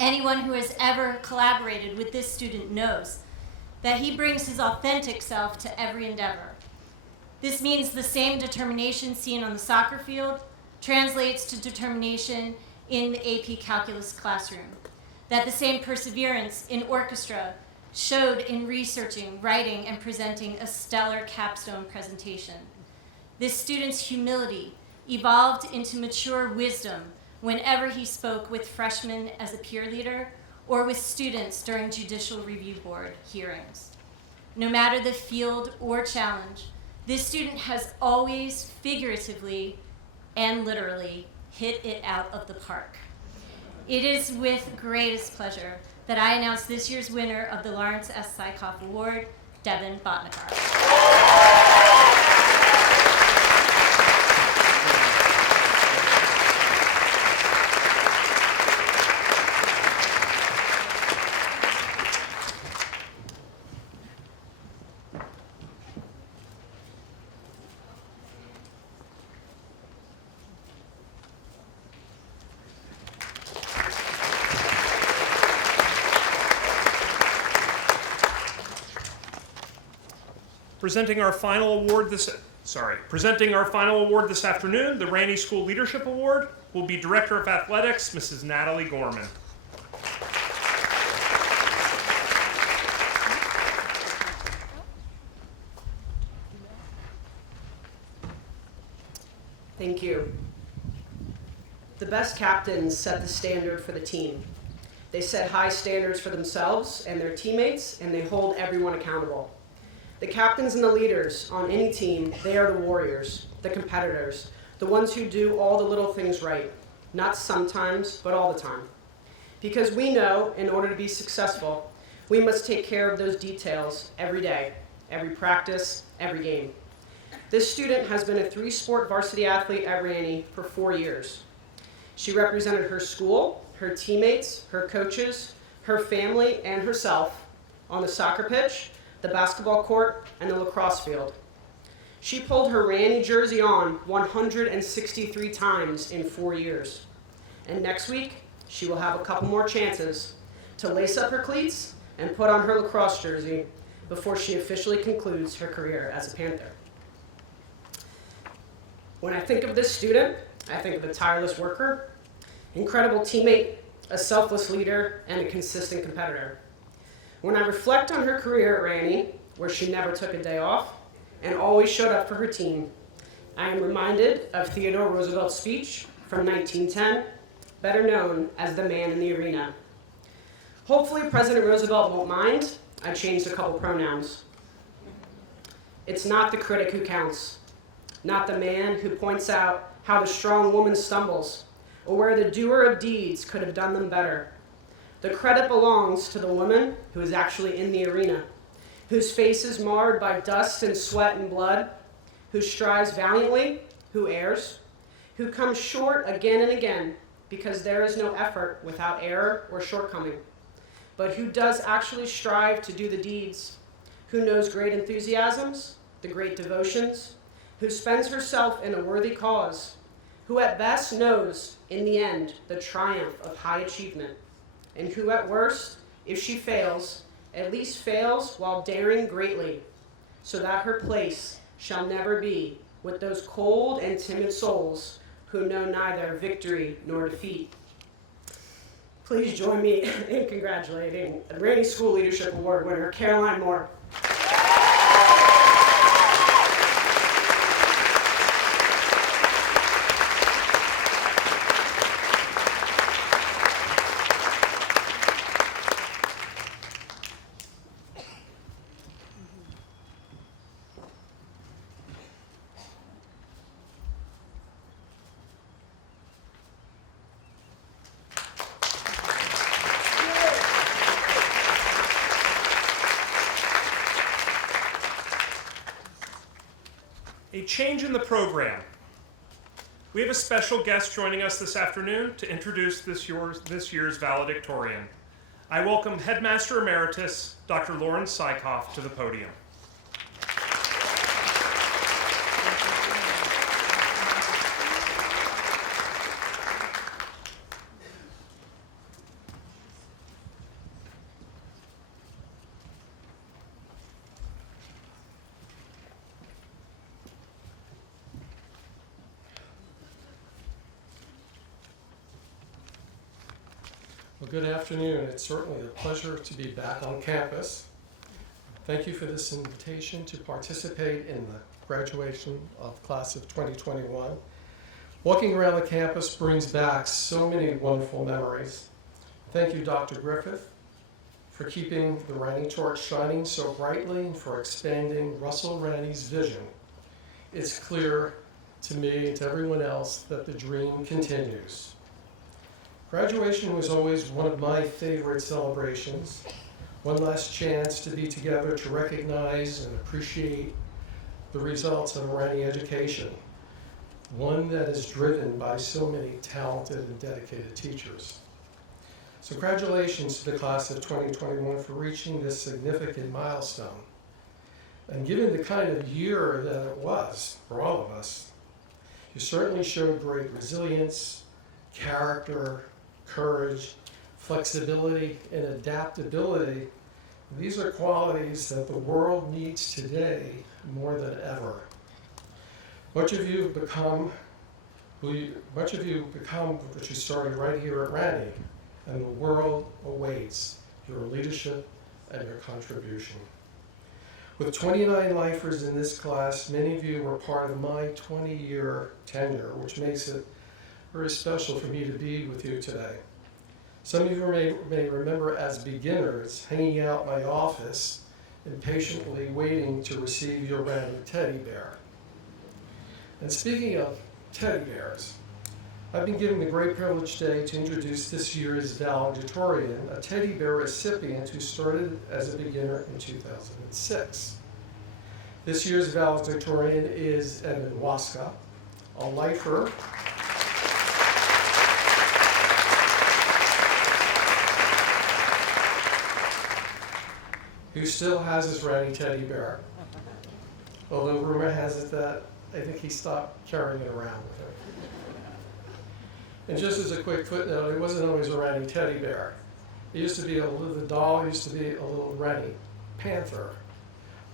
Anyone who has ever collaborated with this student knows that he brings his authentic self to every endeavor. This means the same determination seen on the soccer field translates to determination in the AP Calculus classroom, that the same perseverance in orchestra showed in researching, writing, and presenting a stellar capstone presentation. This student's humility evolved into mature wisdom whenever he spoke with freshmen as a peer leader or with students during Judicial Review Board hearings. No matter the field or challenge, this student has always figuratively and literally hit it out of the park. It is with greatest pleasure that I announce this year's winner of the Lawrence S. Sykoff Award, Devin Botnikar. Presenting our final award this afternoon, the Ranney School Leadership Award, will be Director of Athletics, Mrs. Natalie Gorman. Thank you. The best captains set the standard for the team. They set high standards for themselves and their teammates, and they hold everyone accountable. The captains and the leaders on any team, they are the warriors, the competitors, the ones who do all the little things right, not sometimes, but all the time. Because we know, in order to be successful, we must take care of those details every day, every practice, every game. This student has been a 3-sport varsity athlete at Ranney for 4 years. She represented her school, her teammates, her coaches, her family, and herself on the soccer pitch, the basketball court, and the lacrosse field. She pulled her Ranney jersey on 163 times in 4 years. And next week, she will have a couple more chances to lace up her cleats and put on her lacrosse jersey before she officially concludes her career as a Panther. When I think of this student, I think of a tireless worker, incredible teammate, a selfless leader, and a consistent competitor. When I reflect on her career at Ranney, where she never took a day off and always showed up for her team, I am reminded of Theodore Roosevelt's speech from 1910, better known as the man in the arena. Hopefully President Roosevelt won't mind. I changed a couple pronouns. It's not the critic who counts, not the man who points out how the strong woman stumbles, or where the doer of deeds could have done them better. The credit belongs to the woman who is actually in the arena, whose face is marred by dust and sweat and blood, who strives valiantly, who errs, who comes short again and again, because there is no effort without error or shortcoming, but who does actually strive to do the deeds, who knows great enthusiasms, the great devotions, who spends herself in a worthy cause, who at best knows, in the end, the triumph of high achievement, and who at worst, if she fails, at least fails while daring greatly, so that her place shall never be with those cold and timid souls who know neither victory nor defeat. Please join me in congratulating the Ranney School Leadership Award winner, Caroline Moore. A change in the program. We have a special guest joining us this afternoon to introduce this year's valedictorian. I welcome Headmaster Emeritus, Dr. Lauren Sykoff, to the podium. Well, good afternoon. It's certainly a pleasure to be back on campus. Thank you for this invitation to participate in the graduation of class of 2021. Walking around the campus brings back so many wonderful memories. Thank you, Dr. Griffith, for keeping the Ranney torch shining so brightly and for expanding Russell Ranney's vision. It's clear to me and to everyone else that the dream continues. Graduation was always one of my favorite celebrations. One last chance to be together to recognize and appreciate the results of a Ranney education, one that is driven by so many talented and dedicated teachers. So congratulations to the class of 2021 for reaching this significant milestone. And given the kind of year that it was for all of us, you certainly showed great resilience, character, courage, flexibility, and adaptability. These are qualities that the world needs today more than ever. Much of you have become what you started right here at Ranney, and the world awaits your leadership and your contribution. With 29 lifers in this class, many of you were part of my 20-year tenure, which makes it very special for me to be with you today. Some of you may remember as beginners hanging out my office and patiently waiting to receive your Ranney teddy bear. And speaking of teddy bears, I've been given the great privilege today to introduce this year's valedictorian, a teddy bear recipient who started as a beginner in 2006. This year's valedictorian is Evan Waska, a lifer who still has his Ranney teddy bear. Although rumor has it that I think he stopped carrying it around with him. And just as a quick footnote, it wasn't always a Ranney teddy bear. It used to be the doll used to be a little Ranney panther.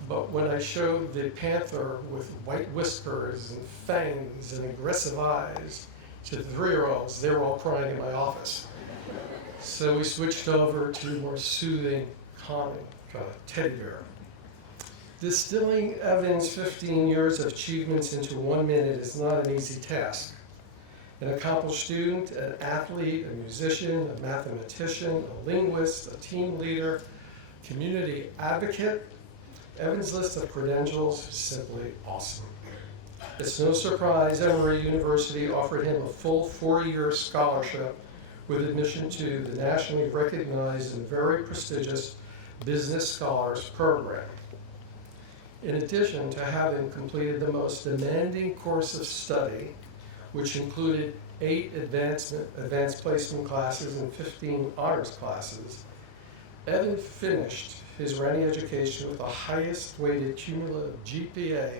But when I showed the panther with white whiskers and fangs and aggressive eyes to the 3-year-olds, they were all crying in my office. So we switched over to more soothing, calming teddy bear. Distilling Evan's 15 years of achievements into 1 minute is not an easy task. An accomplished student, an athlete, a musician, a mathematician, a linguist, a team leader, community advocate, Evan's list of credentials is simply awesome. It's no surprise Emory University offered him a full 4-year scholarship with admission to the nationally recognized and very prestigious Business Scholars Program. In addition to having completed the most demanding course of study, which included 8 advanced placement classes and 15 honors classes, Evan finished his Ranney education with the highest weighted cumulative GPA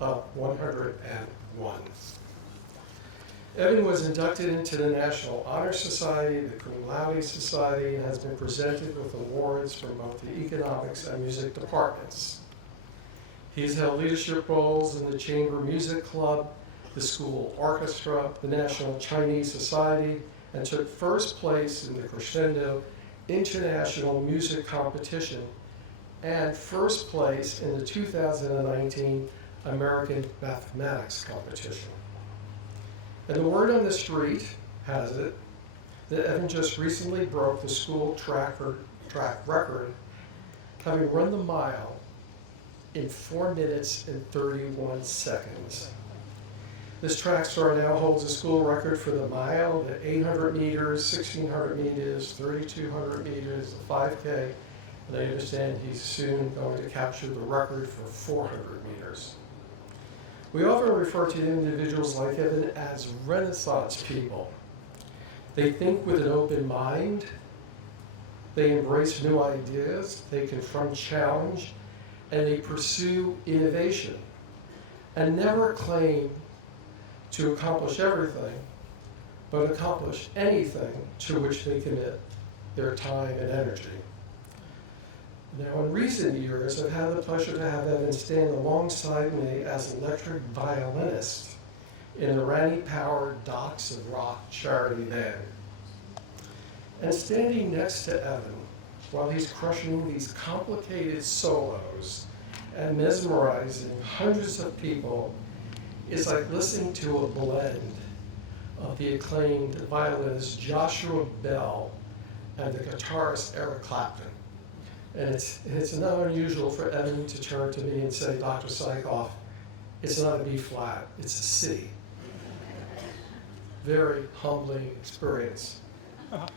of 101. Evan was inducted into the National Honor Society, the Cum Laude Society, and has been presented with awards from both the economics and music departments. He has held leadership roles in the Chamber Music Club, the school orchestra, the National Chinese Society, and took first place in the Crescendo International Music Competition and first place in the 2019 American Mathematics Competition. And the word on the street has it that Evan just recently broke the school track record, having run the mile in 4 minutes and 31 seconds. This track star now holds a school record for the mile at 800 meters, 1,600 meters, 3,200 meters, a 5K, and I understand he's soon going to capture the record for 400 meters. We often refer to individuals like Evan as Renaissance people. They think with an open mind, they embrace new ideas, they confront challenge, and they pursue innovation, and never claim to accomplish everything, but accomplish anything to which they commit their time and energy. Now, in recent years, I've had the pleasure to have Evan stand alongside me as electric violinist in the Rani-powered Docks of Roth charity band. And standing next to Evan, while he's crushing these complicated solos and mesmerizing hundreds of people, is like listening to a blend of the acclaimed violinist Joshua Bell and the guitarist Eric Clapton. And it's not unusual for Evan to turn to me and say, Dr. Sykoff, it's not a B flat, it's a C. Very humbling experience. And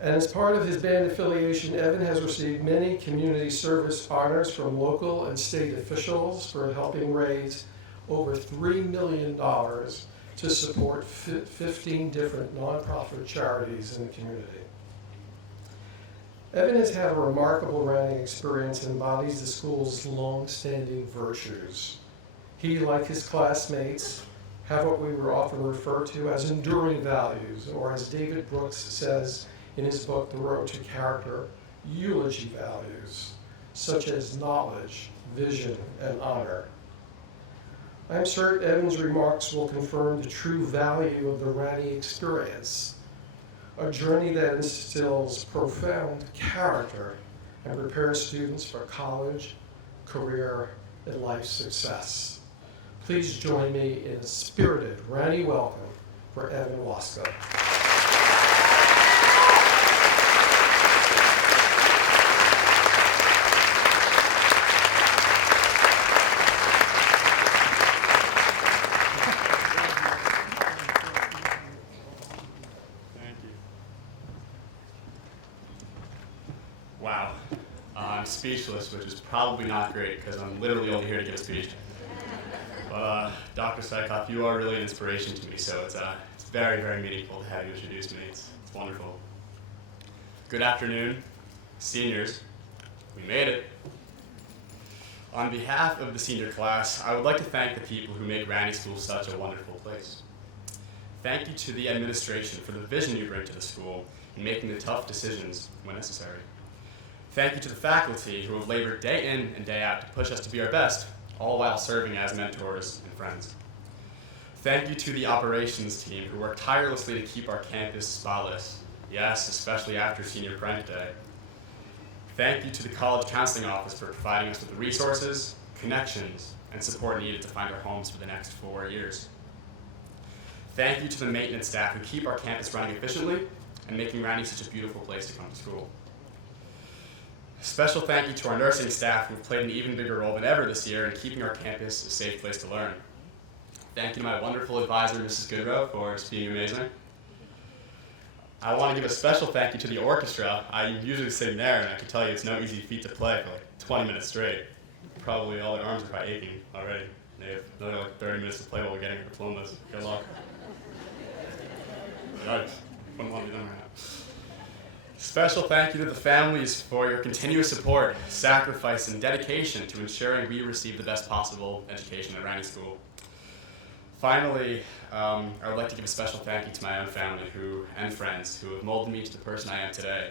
as part of his band affiliation, Evan has received many community service honors from local and state officials for helping raise over $3 million to support 15 different nonprofit charities in the community. Evan has had a remarkable running experience and embodies the school's long-standing virtues. He, like his classmates, have what we were often referred to as enduring values, or as David Brooks says in his book, The Road to Character, eulogy values, such as knowledge, vision, and honor. I'm certain Evan's remarks will confirm the true value of the Rani experience, a journey that instills profound character and prepares students for college, career, and life success. Please join me in a spirited Rani welcome for Evan Wasko. Wow, I'm speechless, which is probably not great because I'm literally only here to give a speech. But Dr. Sykoff, you are really an inspiration to me, so it's very, very meaningful to have you introduce me. It's wonderful. Good afternoon, seniors. We made it. On behalf of the senior class, I would like to thank the people who make Rani School such a wonderful place. Thank you to the administration for the vision you bring to the school in making the tough decisions when necessary. Thank you to the faculty who have labored day in and day out to push us to be our best, all while serving as mentors and friends. Thank you to the operations team who work tirelessly to keep our campus spotless, yes, especially after senior prank day. Thank you to the college counseling office for providing us with the resources, connections, and support needed to find our homes for the next 4 years. Thank you to the maintenance staff who keep our campus running efficiently and making Rani such a beautiful place to come to school. Special thank you to our nursing staff who have played an even bigger role than ever this year in keeping our campus a safe place to learn. Thank you to my wonderful advisor, Mrs. Goodrow, for being amazing. I want to give a special thank you to the orchestra. I usually sing there, and I can tell you it's no easy feat to play for like 20 minutes straight. Probably all their arms are probably aching already. They have another like 30 minutes to play while we're getting our diplomas. Good luck. Yikes. Wouldn't want to be done right now. Special thank you to the families for your continuous support, sacrifice, and dedication to ensuring we receive the best possible education at Rani School. Finally, I would like to give a special thank you to my own family and friends who have molded me to the person I am today.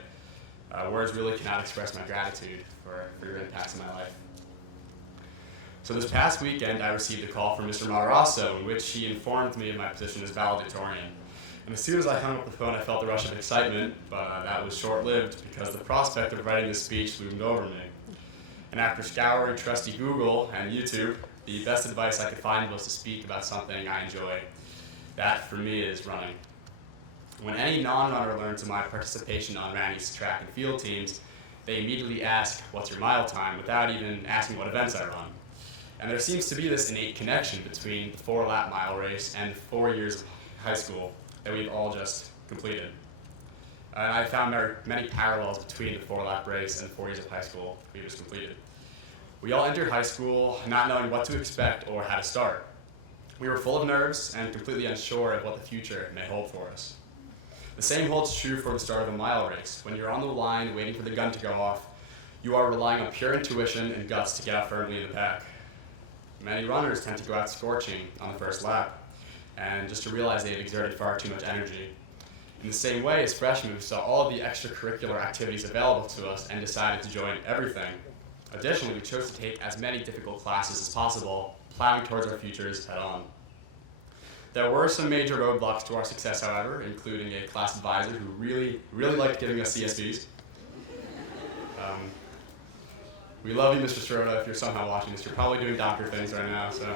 Words really cannot express my gratitude for your impacts in my life. So this past weekend, I received a call from Mr. Malrasso in which he informed me of my position as Salutatorian. And as soon as I hung up the phone, I felt a rush of excitement, but that was short-lived because the prospect of writing this speech loomed over me. And after scouring trusty Google and YouTube, the best advice I could find was to speak about something I enjoy. That, for me, is running. When any non-runner learns of my participation on Rani's track and field teams, they immediately ask, "What's your mile time?" without even asking what events I run. And there seems to be this innate connection between the 4-lap mile race and 4 years of high school that we've all just completed. And I found many parallels between the 4-lap race and the 4 years of high school we just completed. We all entered high school not knowing what to expect or how to start. We were full of nerves and completely unsure of what the future may hold for us. The same holds true for the start of a mile race. When you're on the line waiting for the gun to go off, you are relying on pure intuition and guts to get out firmly in the pack. Many runners tend to go out scorching on the first lap, and just to realize they've exerted far too much energy. In the same way, as freshmen, we saw all of the extracurricular activities available to us and decided to join everything. Additionally, we chose to take as many difficult classes as possible, plowing towards our futures head on. There were some major roadblocks to our success, however, including a class advisor who really liked giving us CSBs. We love you, Mr. Stroda. If you're somehow watching this, you're probably doing doctor things right now. So,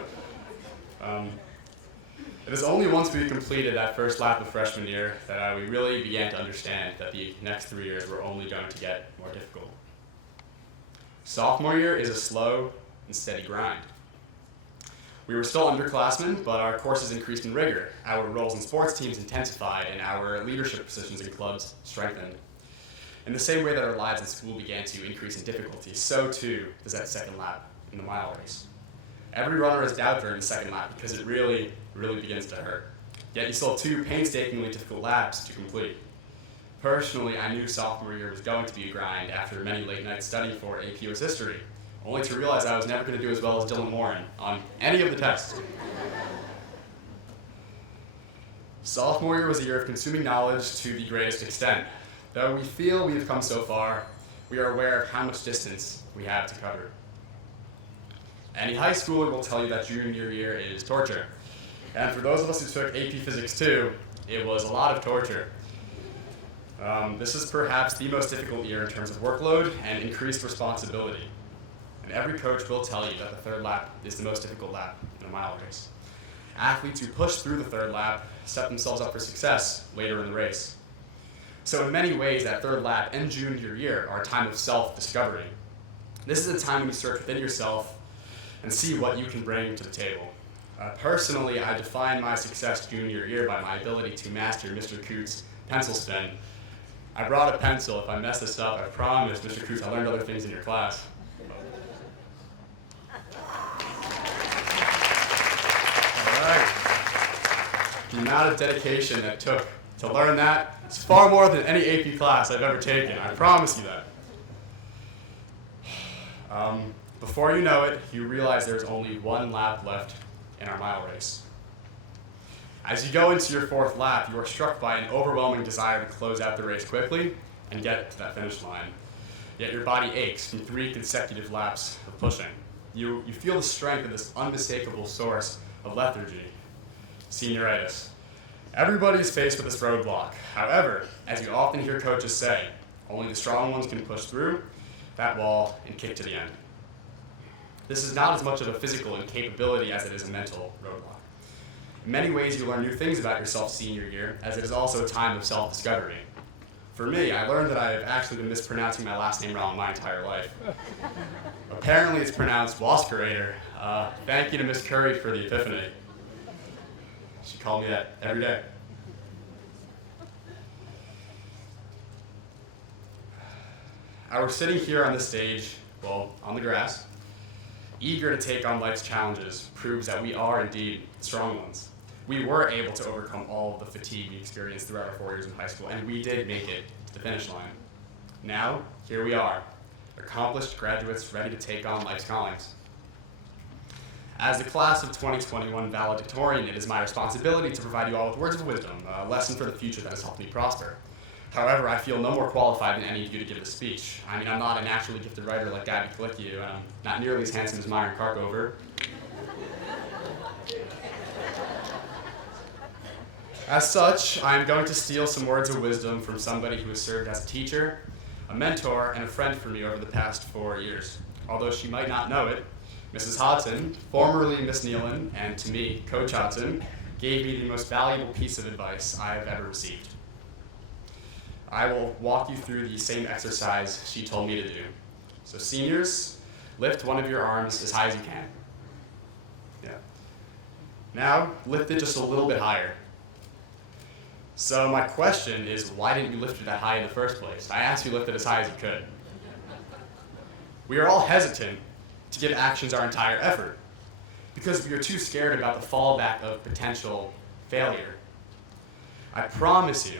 it is only once we completed that first lap of freshman year that we really began to understand that the next 3 years were only going to get more difficult. Sophomore year is a slow and steady grind. We were still underclassmen, but our courses increased in rigor. Our roles in sports teams intensified, and our leadership positions in clubs strengthened. In the same way that our lives in school began to increase in difficulty, so too does that second lap in the mile race. Every runner is doubt during the second lap because it really begins to hurt. Yet you still have 2 painstakingly difficult laps to complete. Personally, I knew sophomore year was going to be a grind after many late nights studying for AP US History, only to realize I was never going to do as well as Dylan Warren on any of the tests. Sophomore year was a year of consuming knowledge to the greatest extent. Though we feel we have come so far, we are aware of how much distance we have to cover. Any high schooler will tell you that junior year is torture. And for those of us who took AP Physics 2, it was a lot of torture. This is perhaps the most difficult year in terms of workload and increased responsibility. And every coach will tell you that the third lap is the most difficult lap in a mile race. Athletes who push through the third lap set themselves up for success later in the race. So in many ways, that third lap and junior year are a time of self-discovery. This is a time when you search within yourself and see what you can bring to the table. Personally, I define my success junior year by my ability to master Mr. Coots' pencil spin. I brought a pencil. If I mess this up, I promise, Mr. Coots, I learned other things in your class. All right. The amount of dedication that took to learn that is far more than any AP class I've ever taken. I promise you that. Before you know it, you realize there's only 1 lap left in our mile race. As you go into your 4th lap, you are struck by an overwhelming desire to close out the race quickly and get to that finish line. Yet your body aches from 3 consecutive laps of pushing. You feel the strength of this unmistakable source of lethargy, senioritis. Everybody is faced with this roadblock. However, as you often hear coaches say, only the strong ones can push through that wall and kick to the end. This is not as much of a physical incapability as it is a mental roadblock. In many ways, you learn new things about yourself senior year, as it is also a time of self-discovery. For me, I learned that I have actually been mispronouncing my last name wrong my entire life. Apparently, it's pronounced Waskerator. Thank you to Miss Curry for the epiphany. She called me that every day. I was sitting here on the stage, well, on the grass, eager to take on life's challenges, proves that we are indeed strong ones. We were able to overcome all of the fatigue we experienced throughout our 4 years in high school, and we did make it to the finish line. Now, here we are, accomplished graduates ready to take on life's callings. As the class of 2021 valedictorian, it is my responsibility to provide you all with words of wisdom, a lesson for the future that has helped me prosper. However, I feel no more qualified than any of you to give this speech. I mean, I'm not a naturally gifted writer like Gabby Kalicki, and I'm not nearly as handsome as Myron Karkover. As such, I am going to steal some words of wisdom from somebody who has served as a teacher, a mentor, and a friend for me over the past 4 years. Although she might not know it, Mrs. Hodson, formerly Miss Nealon, and to me, Coach Hodson, gave me the most valuable piece of advice I have ever received. I will walk you through the same exercise she told me to do. So seniors, lift one of your arms as high as you can. Yeah. Now, lift it just a little bit higher. So my question is, why didn't you lift it that high in the first place? I asked you to lift it as high as you could. We are all hesitant to give actions our entire effort. because we are too scared about the fallback of potential failure. I promise you,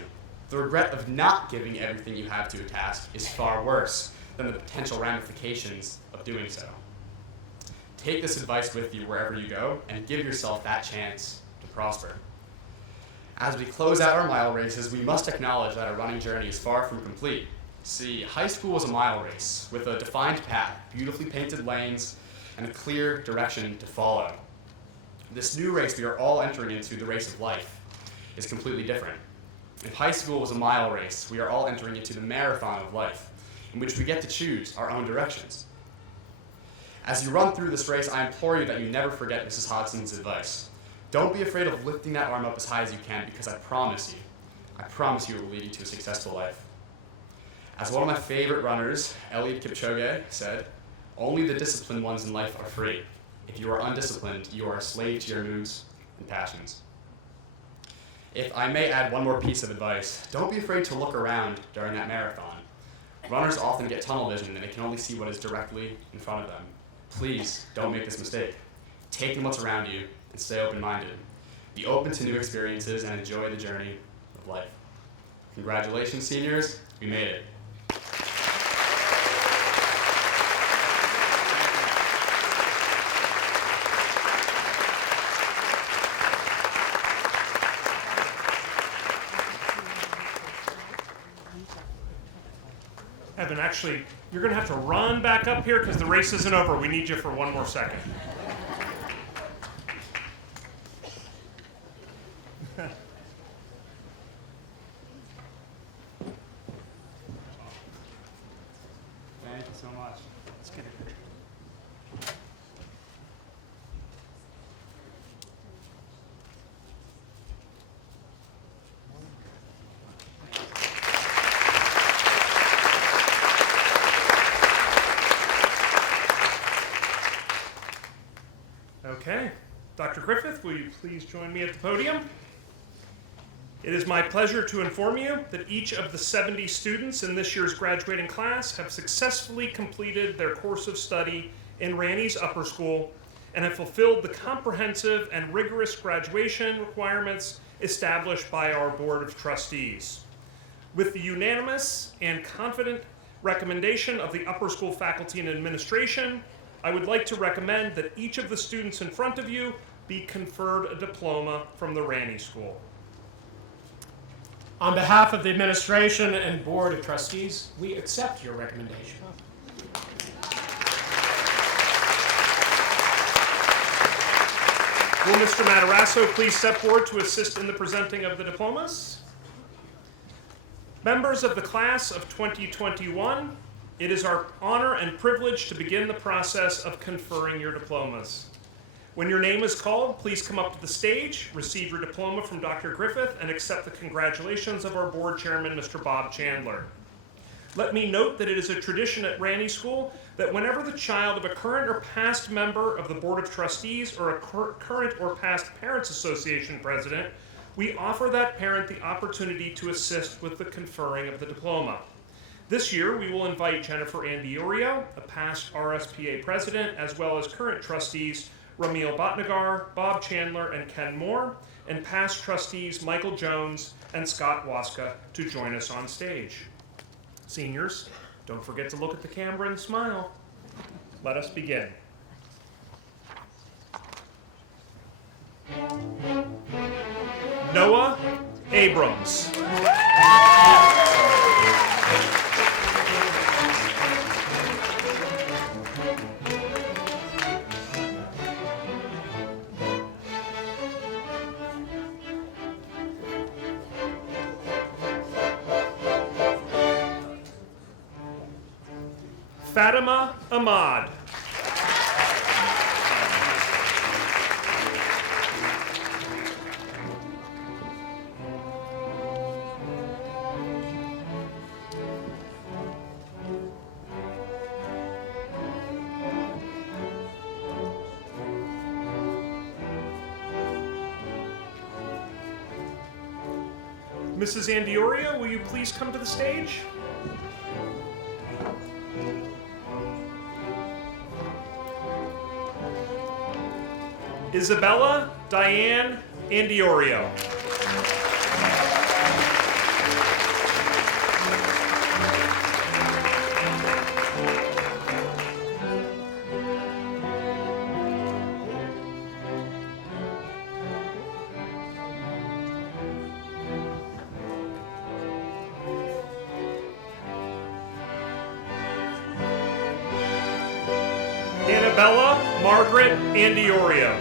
the regret of not giving everything you have to a task is far worse than the potential ramifications of doing so. Take this advice with you wherever you go and give yourself that chance to prosper. As we close out our mile races, we must acknowledge that our running journey is far from complete. See, high school was a mile race with a defined path, beautifully painted lanes, and a clear direction to follow. This new race we are all entering into, the race of life, is completely different. If high school was a mile race, we are all entering into the marathon of life, in which we get to choose our own directions. As you run through this race, I implore you that you never forget Mrs. Hodson's advice. Don't be afraid of lifting that arm up as high as you can, because I promise you it will lead you to a successful life. As one of my favorite runners, Eliud Kipchoge, said, only the disciplined ones in life are free. If you are undisciplined, you are a slave to your moods and passions. If I may add one more piece of advice, don't be afraid to look around during that marathon. Runners often get tunnel vision and they can only see what is directly in front of them. Please don't make this mistake. Take in what's around you and stay open-minded. Be open to new experiences and enjoy the journey of life. Congratulations, seniors. We made it. Evan, actually, you're going to have to run back up here because the race isn't over. We need you for one more second. Thank you so much. Let's get it. Okay. Dr. Griffith, will you please join me at the podium? It is my pleasure to inform you that each of the 70 students in this year's graduating class have successfully completed their course of study in Ranny's Upper School and have fulfilled the comprehensive and rigorous graduation requirements established by our Board of Trustees. With the unanimous and confident recommendation of the Upper School faculty and administration, I would like to recommend that each of the students in front of you be conferred a diploma from the Ranny School. On behalf of the administration and Board of Trustees, we accept your recommendation. Will Mr. Matarasso please step forward to assist in the presenting of the diplomas? Members of the class of 2021, it is our honor and privilege to begin the process of conferring your diplomas. When your name is called, please come up to the stage, receive your diploma from Dr. Griffith, and accept the congratulations of our board chairman, Mr. Bob Chandler. Let me note that it is a tradition at Ranny School that whenever the child of a current or past member of the Board of Trustees or a current or past Parents Association president, we offer that parent the opportunity to assist with the conferring of the diploma. This year, we will invite Jennifer Andiorio, a past RSPA president, as well as current trustees Ramil Bhatnagar, Bob Chandler, and Ken Moore, and past trustees Michael Jones and Scott Waska to join us on stage. Seniors, don't forget to look at the camera and smile. Let us begin. Noah Abrams. Fatima Ahmad. Mrs. Andiorio, will you please come to the stage? Isabella Diane Andiorio. Annabella Margaret Andiorio.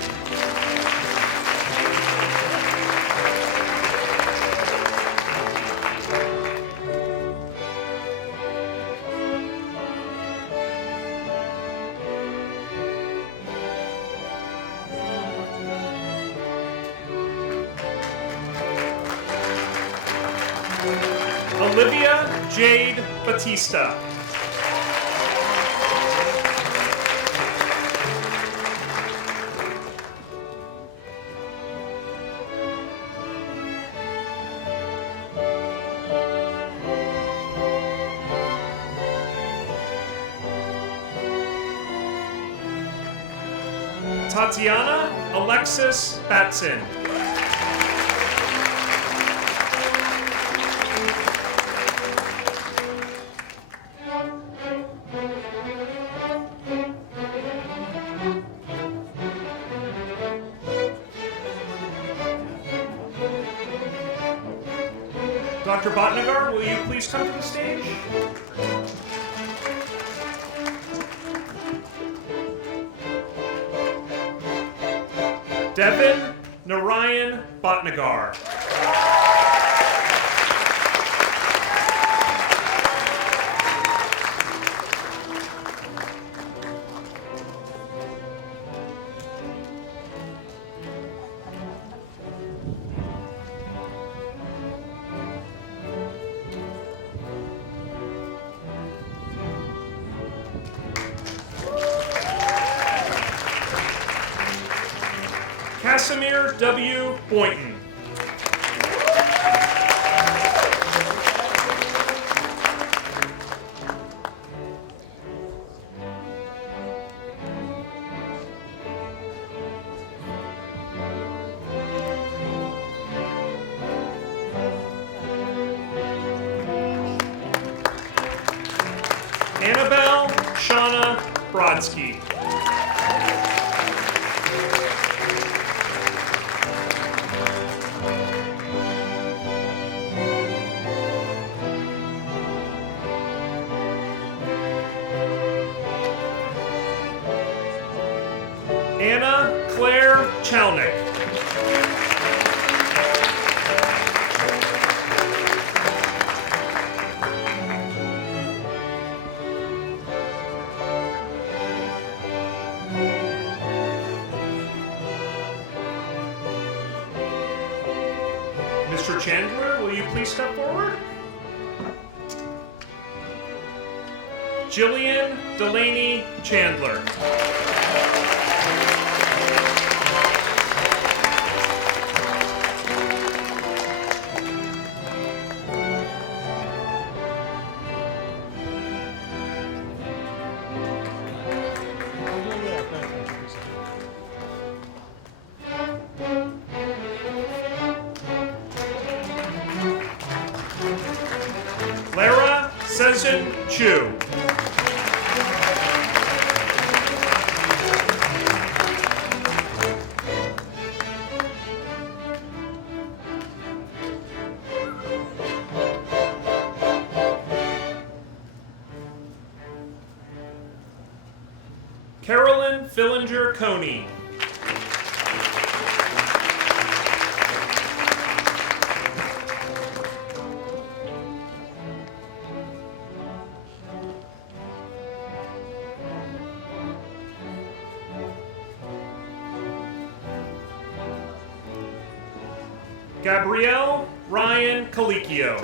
Olivia Jade Batista. Tatiana Alexis Batson. Dr. Bhatnagar, will you please come to the stage? Devin Narayan Bhatnagar. Casimir W. Boynton. Annabelle Shauna Brodsky. Anna Claire Chalnick. Mr. Chandler, will you please step forward? Jillian Delaney Chandler. Lara Sezin Chu. Carolyn Fillinger Coney. Gabrielle Ryan Colicchio.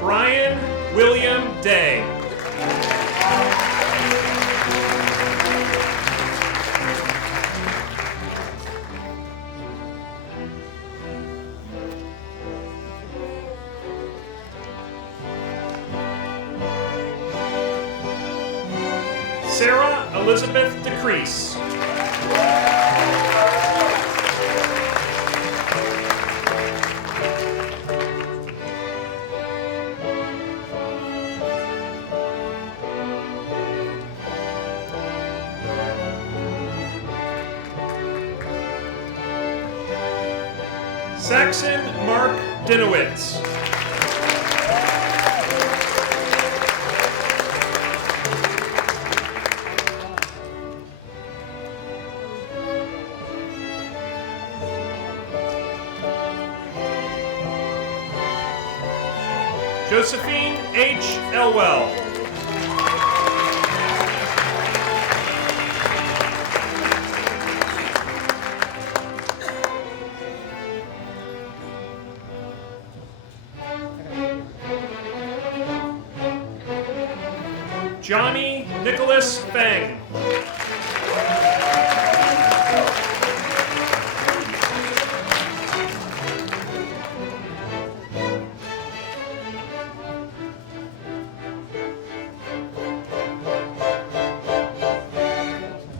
Brian William Day. Elizabeth DeCrease. Saxon Mark Dinowitz. Josephine H. Elwell. Johnny Nicholas Feng.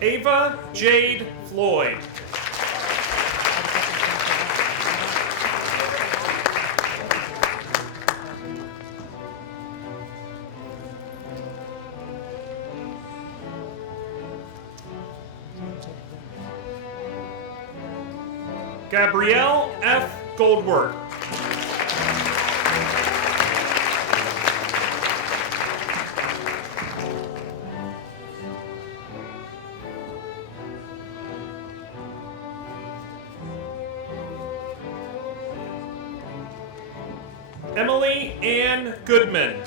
Ava Jade Floyd. Gabrielle F. Goldworth. Emily Ann Goodman.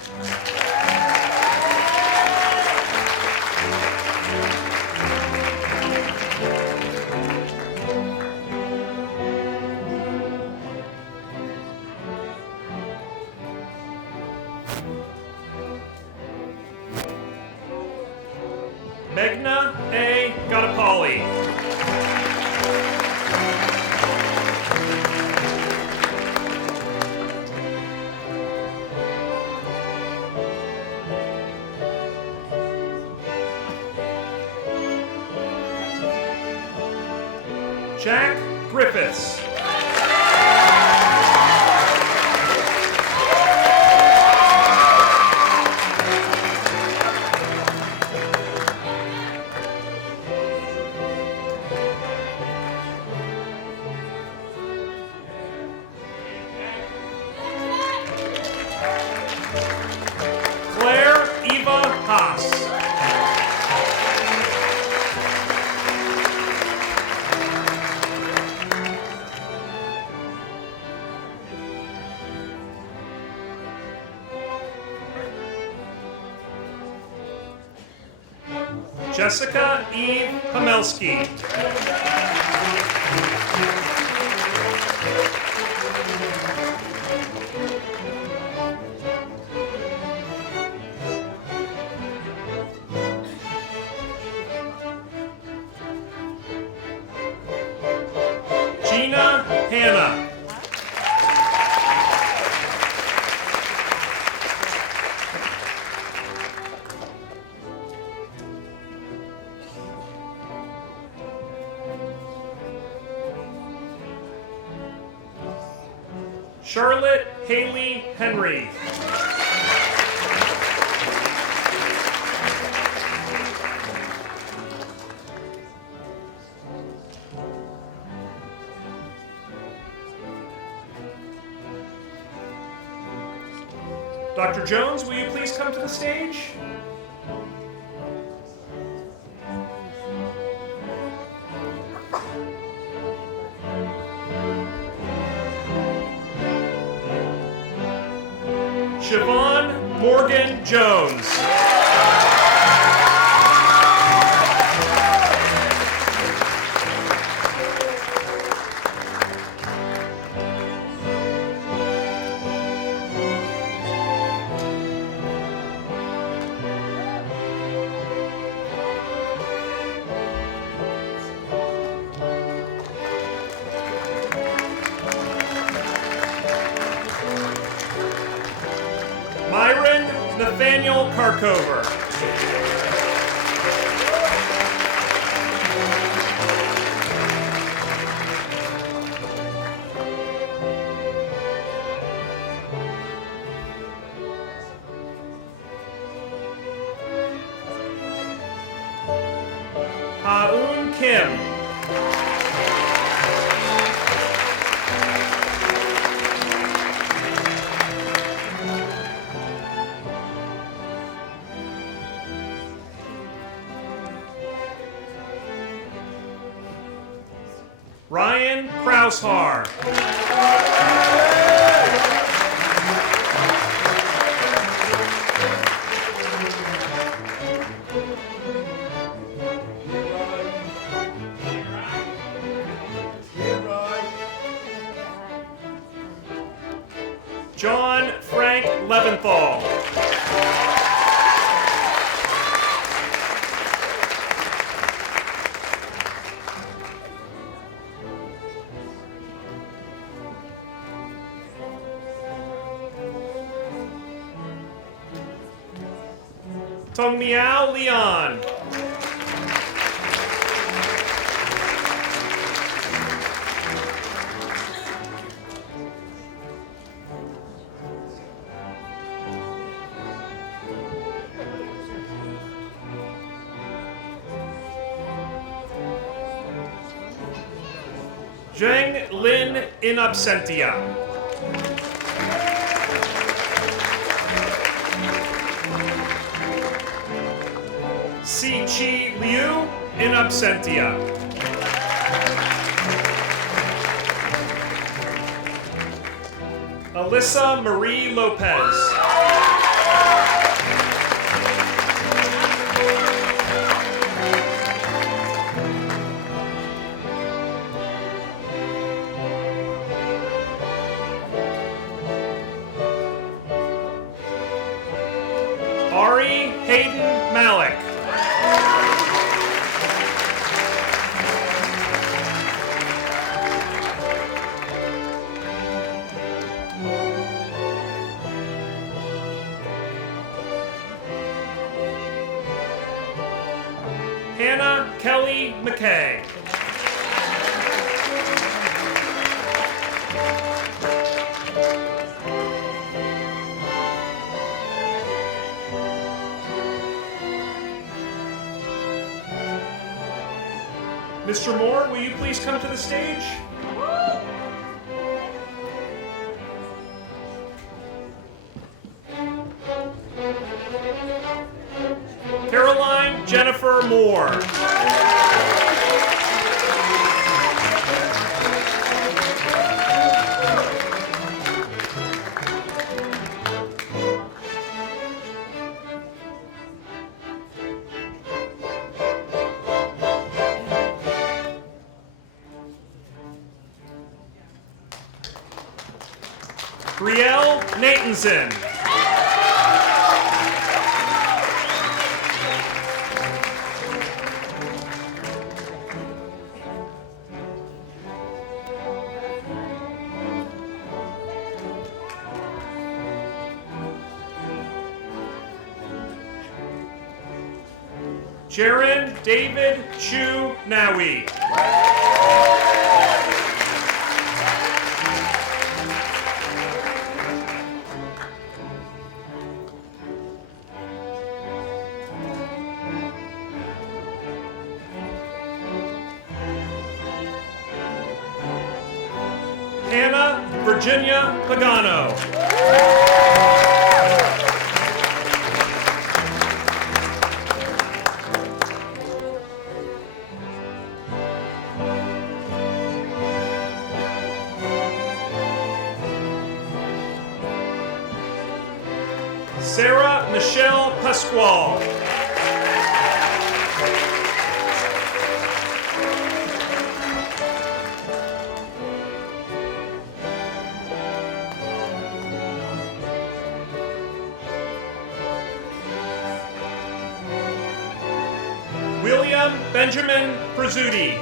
Megna A. Gottapalli. Jack Griffiths. Claire Eva Haas. Jessica E. Hamelski. Gina Hanna. Charlotte Haley Henry. Dr. Jones, will you please come to the stage? Siobhan Morgan Jones. Myron Nathaniel Carcover. Ryan Kraushar. John Frank Leventhal. Tong Miao Leon. Zheng Lin in absentia. Si Chi Liu in absentia. Alyssa Marie Lopez. Ari Hayden Malik. Hannah Kelly McKay. Mr. Moore, will you please come to the stage? Caroline Jennifer Moore. Brielle Natanson. Jaron David Chu Nawi. Hannah Virginia Pagano. Sarah Michelle Pasquale. William Benjamin Prezzuti.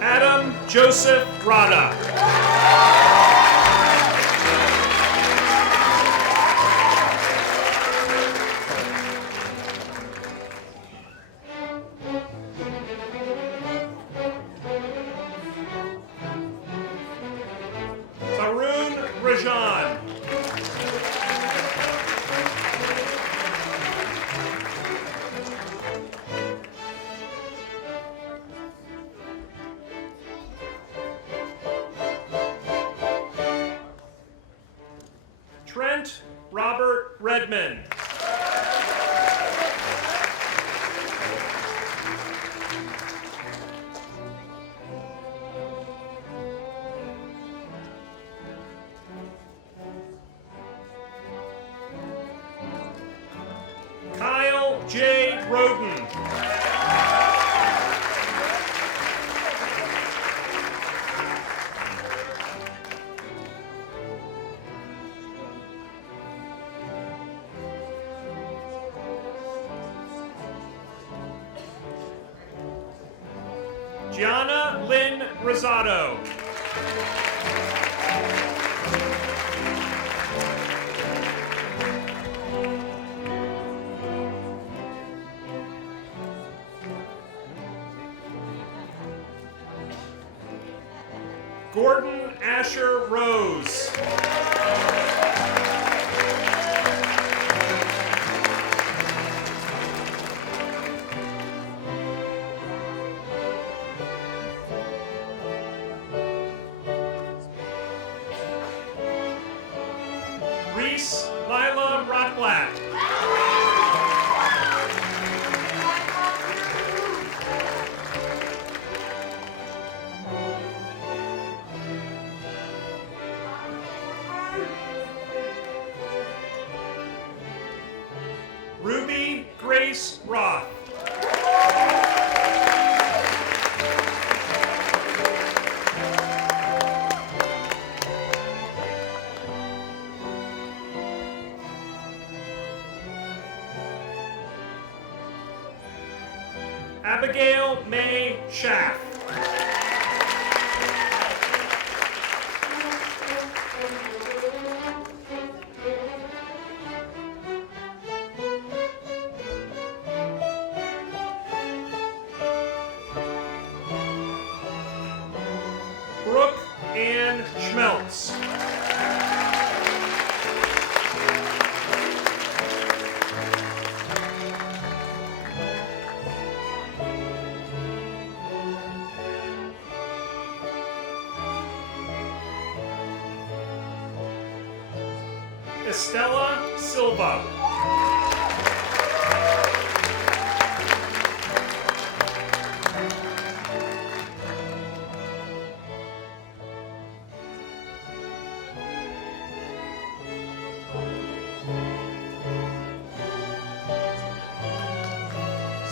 Adam Joseph Rada. Rajan. Trent Robert Redman. Kyle J. Roden. Gianna Lynn Rosado. Gordon Asher Rose. Reese Lila Rotblatt. Ruby Grace Roth. Abigail May Schaff. Brooke Ann Schmeltz. Estella Silva.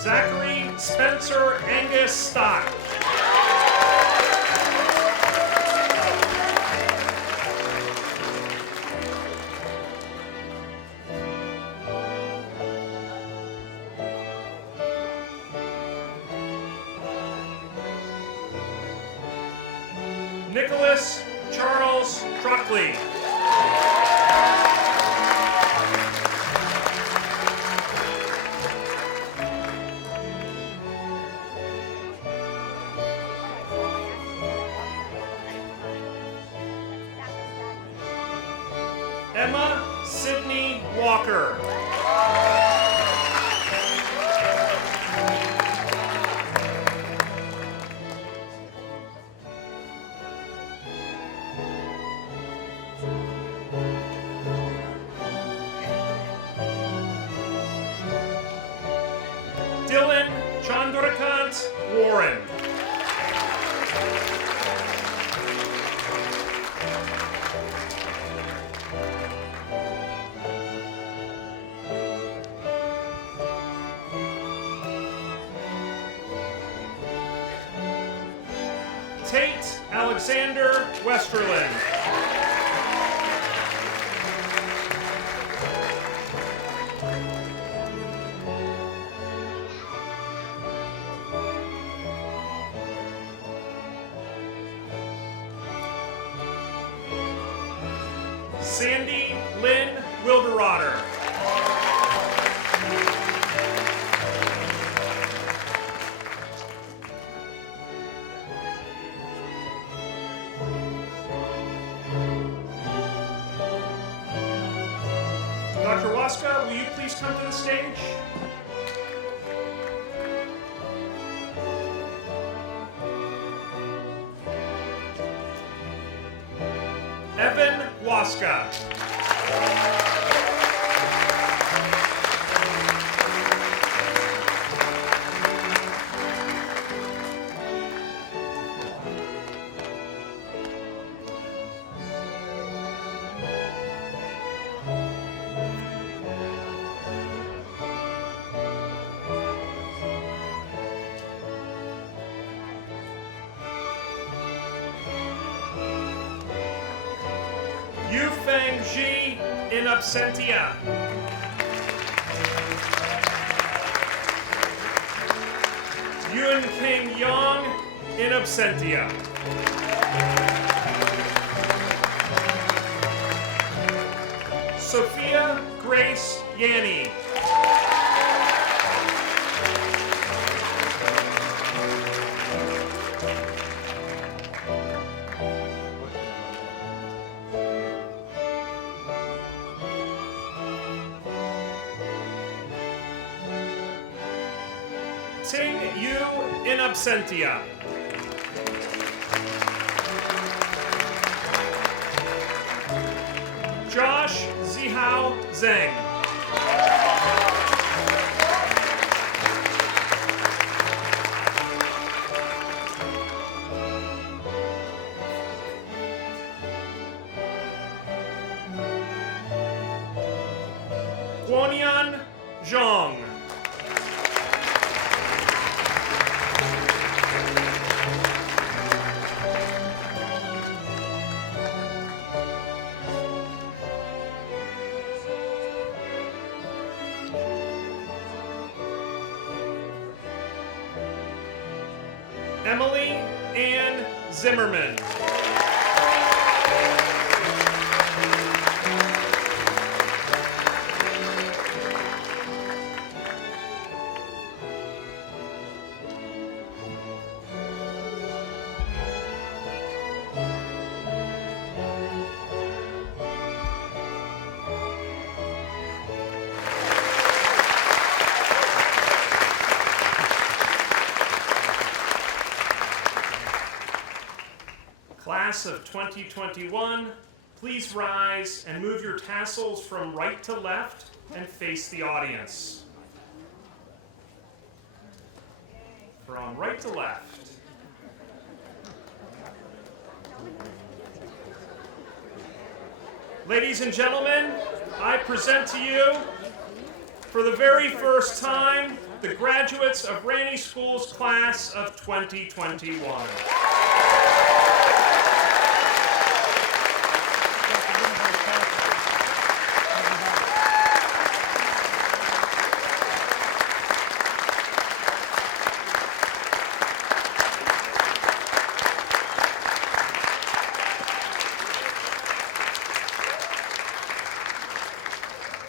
Zachary Spencer Angus Stock. Nicholas Charles Truckley. Emma Sidney Walker. Dylan Chandrakant Warren. Tate Alexander Westerlin. Sandy Lynn Wilderotter. Waska, will you please come to the stage? Evan Waska. Yufeng Ji in absentia. Yun King Yang in absentia. Sophia Grace Yanni. Ting Yu in absentia. Josh Zihao Zheng. Guanyan Zhang. Emily Ann Zimmerman. Class of 2021, please rise and move your tassels from right to left and face the audience. From right to left. Ladies and gentlemen, I present to you, for the very first time, the graduates of Ranney School's class of 2021.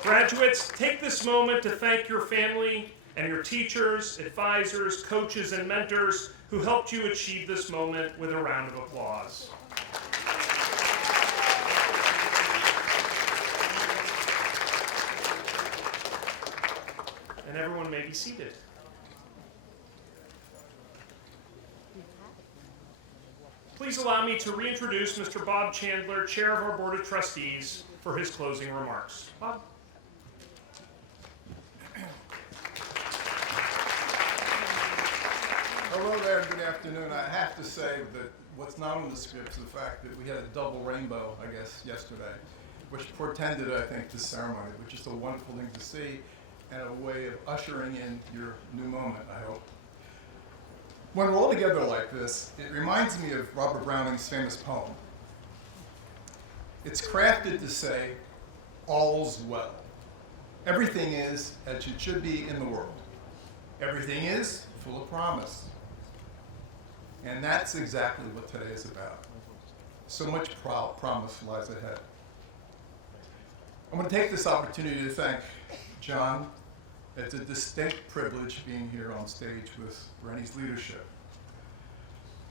Graduates, take this moment to thank your family and your teachers, advisors, coaches, and mentors who helped you achieve this moment with a round of applause. And everyone may be seated. Please allow me to reintroduce Mr. Bob Chandler, Chair of our Board of Trustees, for his closing remarks. Bob? Hello there, good afternoon. I have to say that what's not on the script is the fact that we had a double rainbow, I guess, yesterday, which portended, I think, this ceremony, which is a wonderful thing to see and a way of ushering in your new moment, I hope. When we're all together like this, it reminds me of Robert Browning's famous poem. It's crafted to say, all's well. Everything is as it should be in the world. Everything is full of promise. And that's exactly what today is about. So much promise lies ahead. I'm going to take this opportunity to thank John. It's a distinct privilege being here on stage with Ranney's leadership.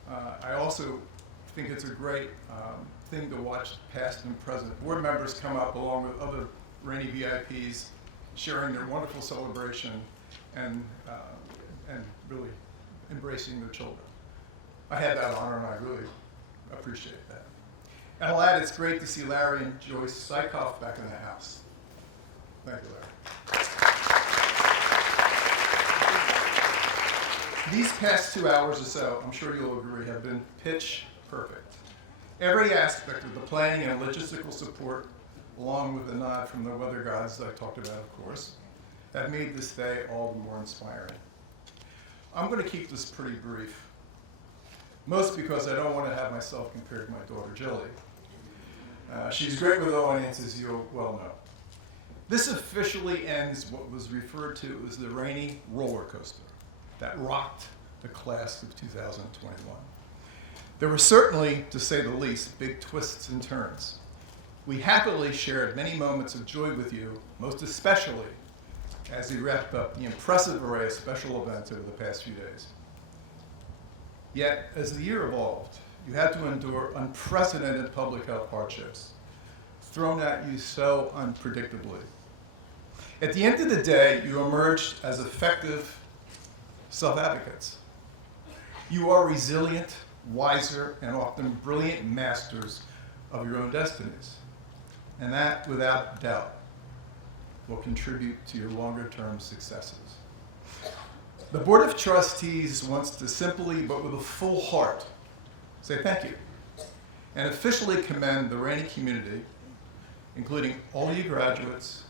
I also think it's a great thing to watch past and present board members come up along with other Ranney VIPs sharing their wonderful celebration and really embracing their children. I had that honor and I really appreciate that. And I'll add, it's great to see Larry and Joyce Sykoff back in the house. Thank you, Larry. These past 2 hours or so, I'm sure you'll agree, have been pitch perfect. Every aspect of the planning and logistical support, along with the nod from the weather gods that I talked about, of course, have made this day all the more inspiring. I'm going to keep this pretty brief, most because I don't want to have myself compared to my daughter, Jillian. She's great with audience, as you well know. This officially ends what was referred to as the rainy roller coaster that rocked the class of 2021. There were certainly, to say the least, big twists and turns. We happily shared many moments of joy with you, most especially as we wrapped up the impressive array of special events over the past few days. Yet, as the year evolved, you had to endure unprecedented public health hardships, thrown at you so unpredictably. At the end of the day, you emerged as effective self-advocates. You are resilient, wiser, and often brilliant masters of your own destinies. And that, without doubt, will contribute to your longer-term successes. The Board of Trustees wants to simply, but with a full heart, say thank you and officially commend the Rainey community, including all you graduates,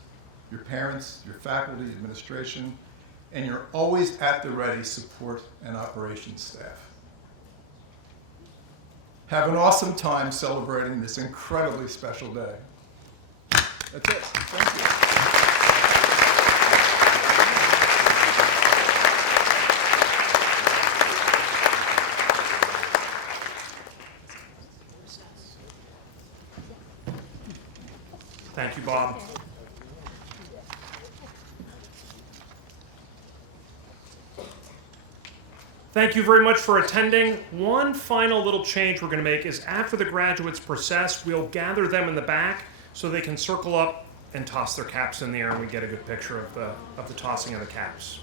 your parents, your faculty, administration, and your always at the ready support and operations staff. Have an awesome time celebrating this incredibly special day. That's it. Thank you. Thank you, Bob. Thank you very much for attending. One final little change we're going to make is after the graduates process, we'll gather them in the back so they can circle up and toss their caps in the air, and we get a good picture of the tossing of the caps.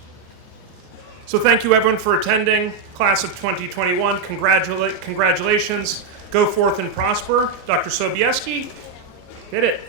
So thank you everyone for attending. Class of 2021, congratulations. Go forth and prosper. Dr. Sobieski, hit it.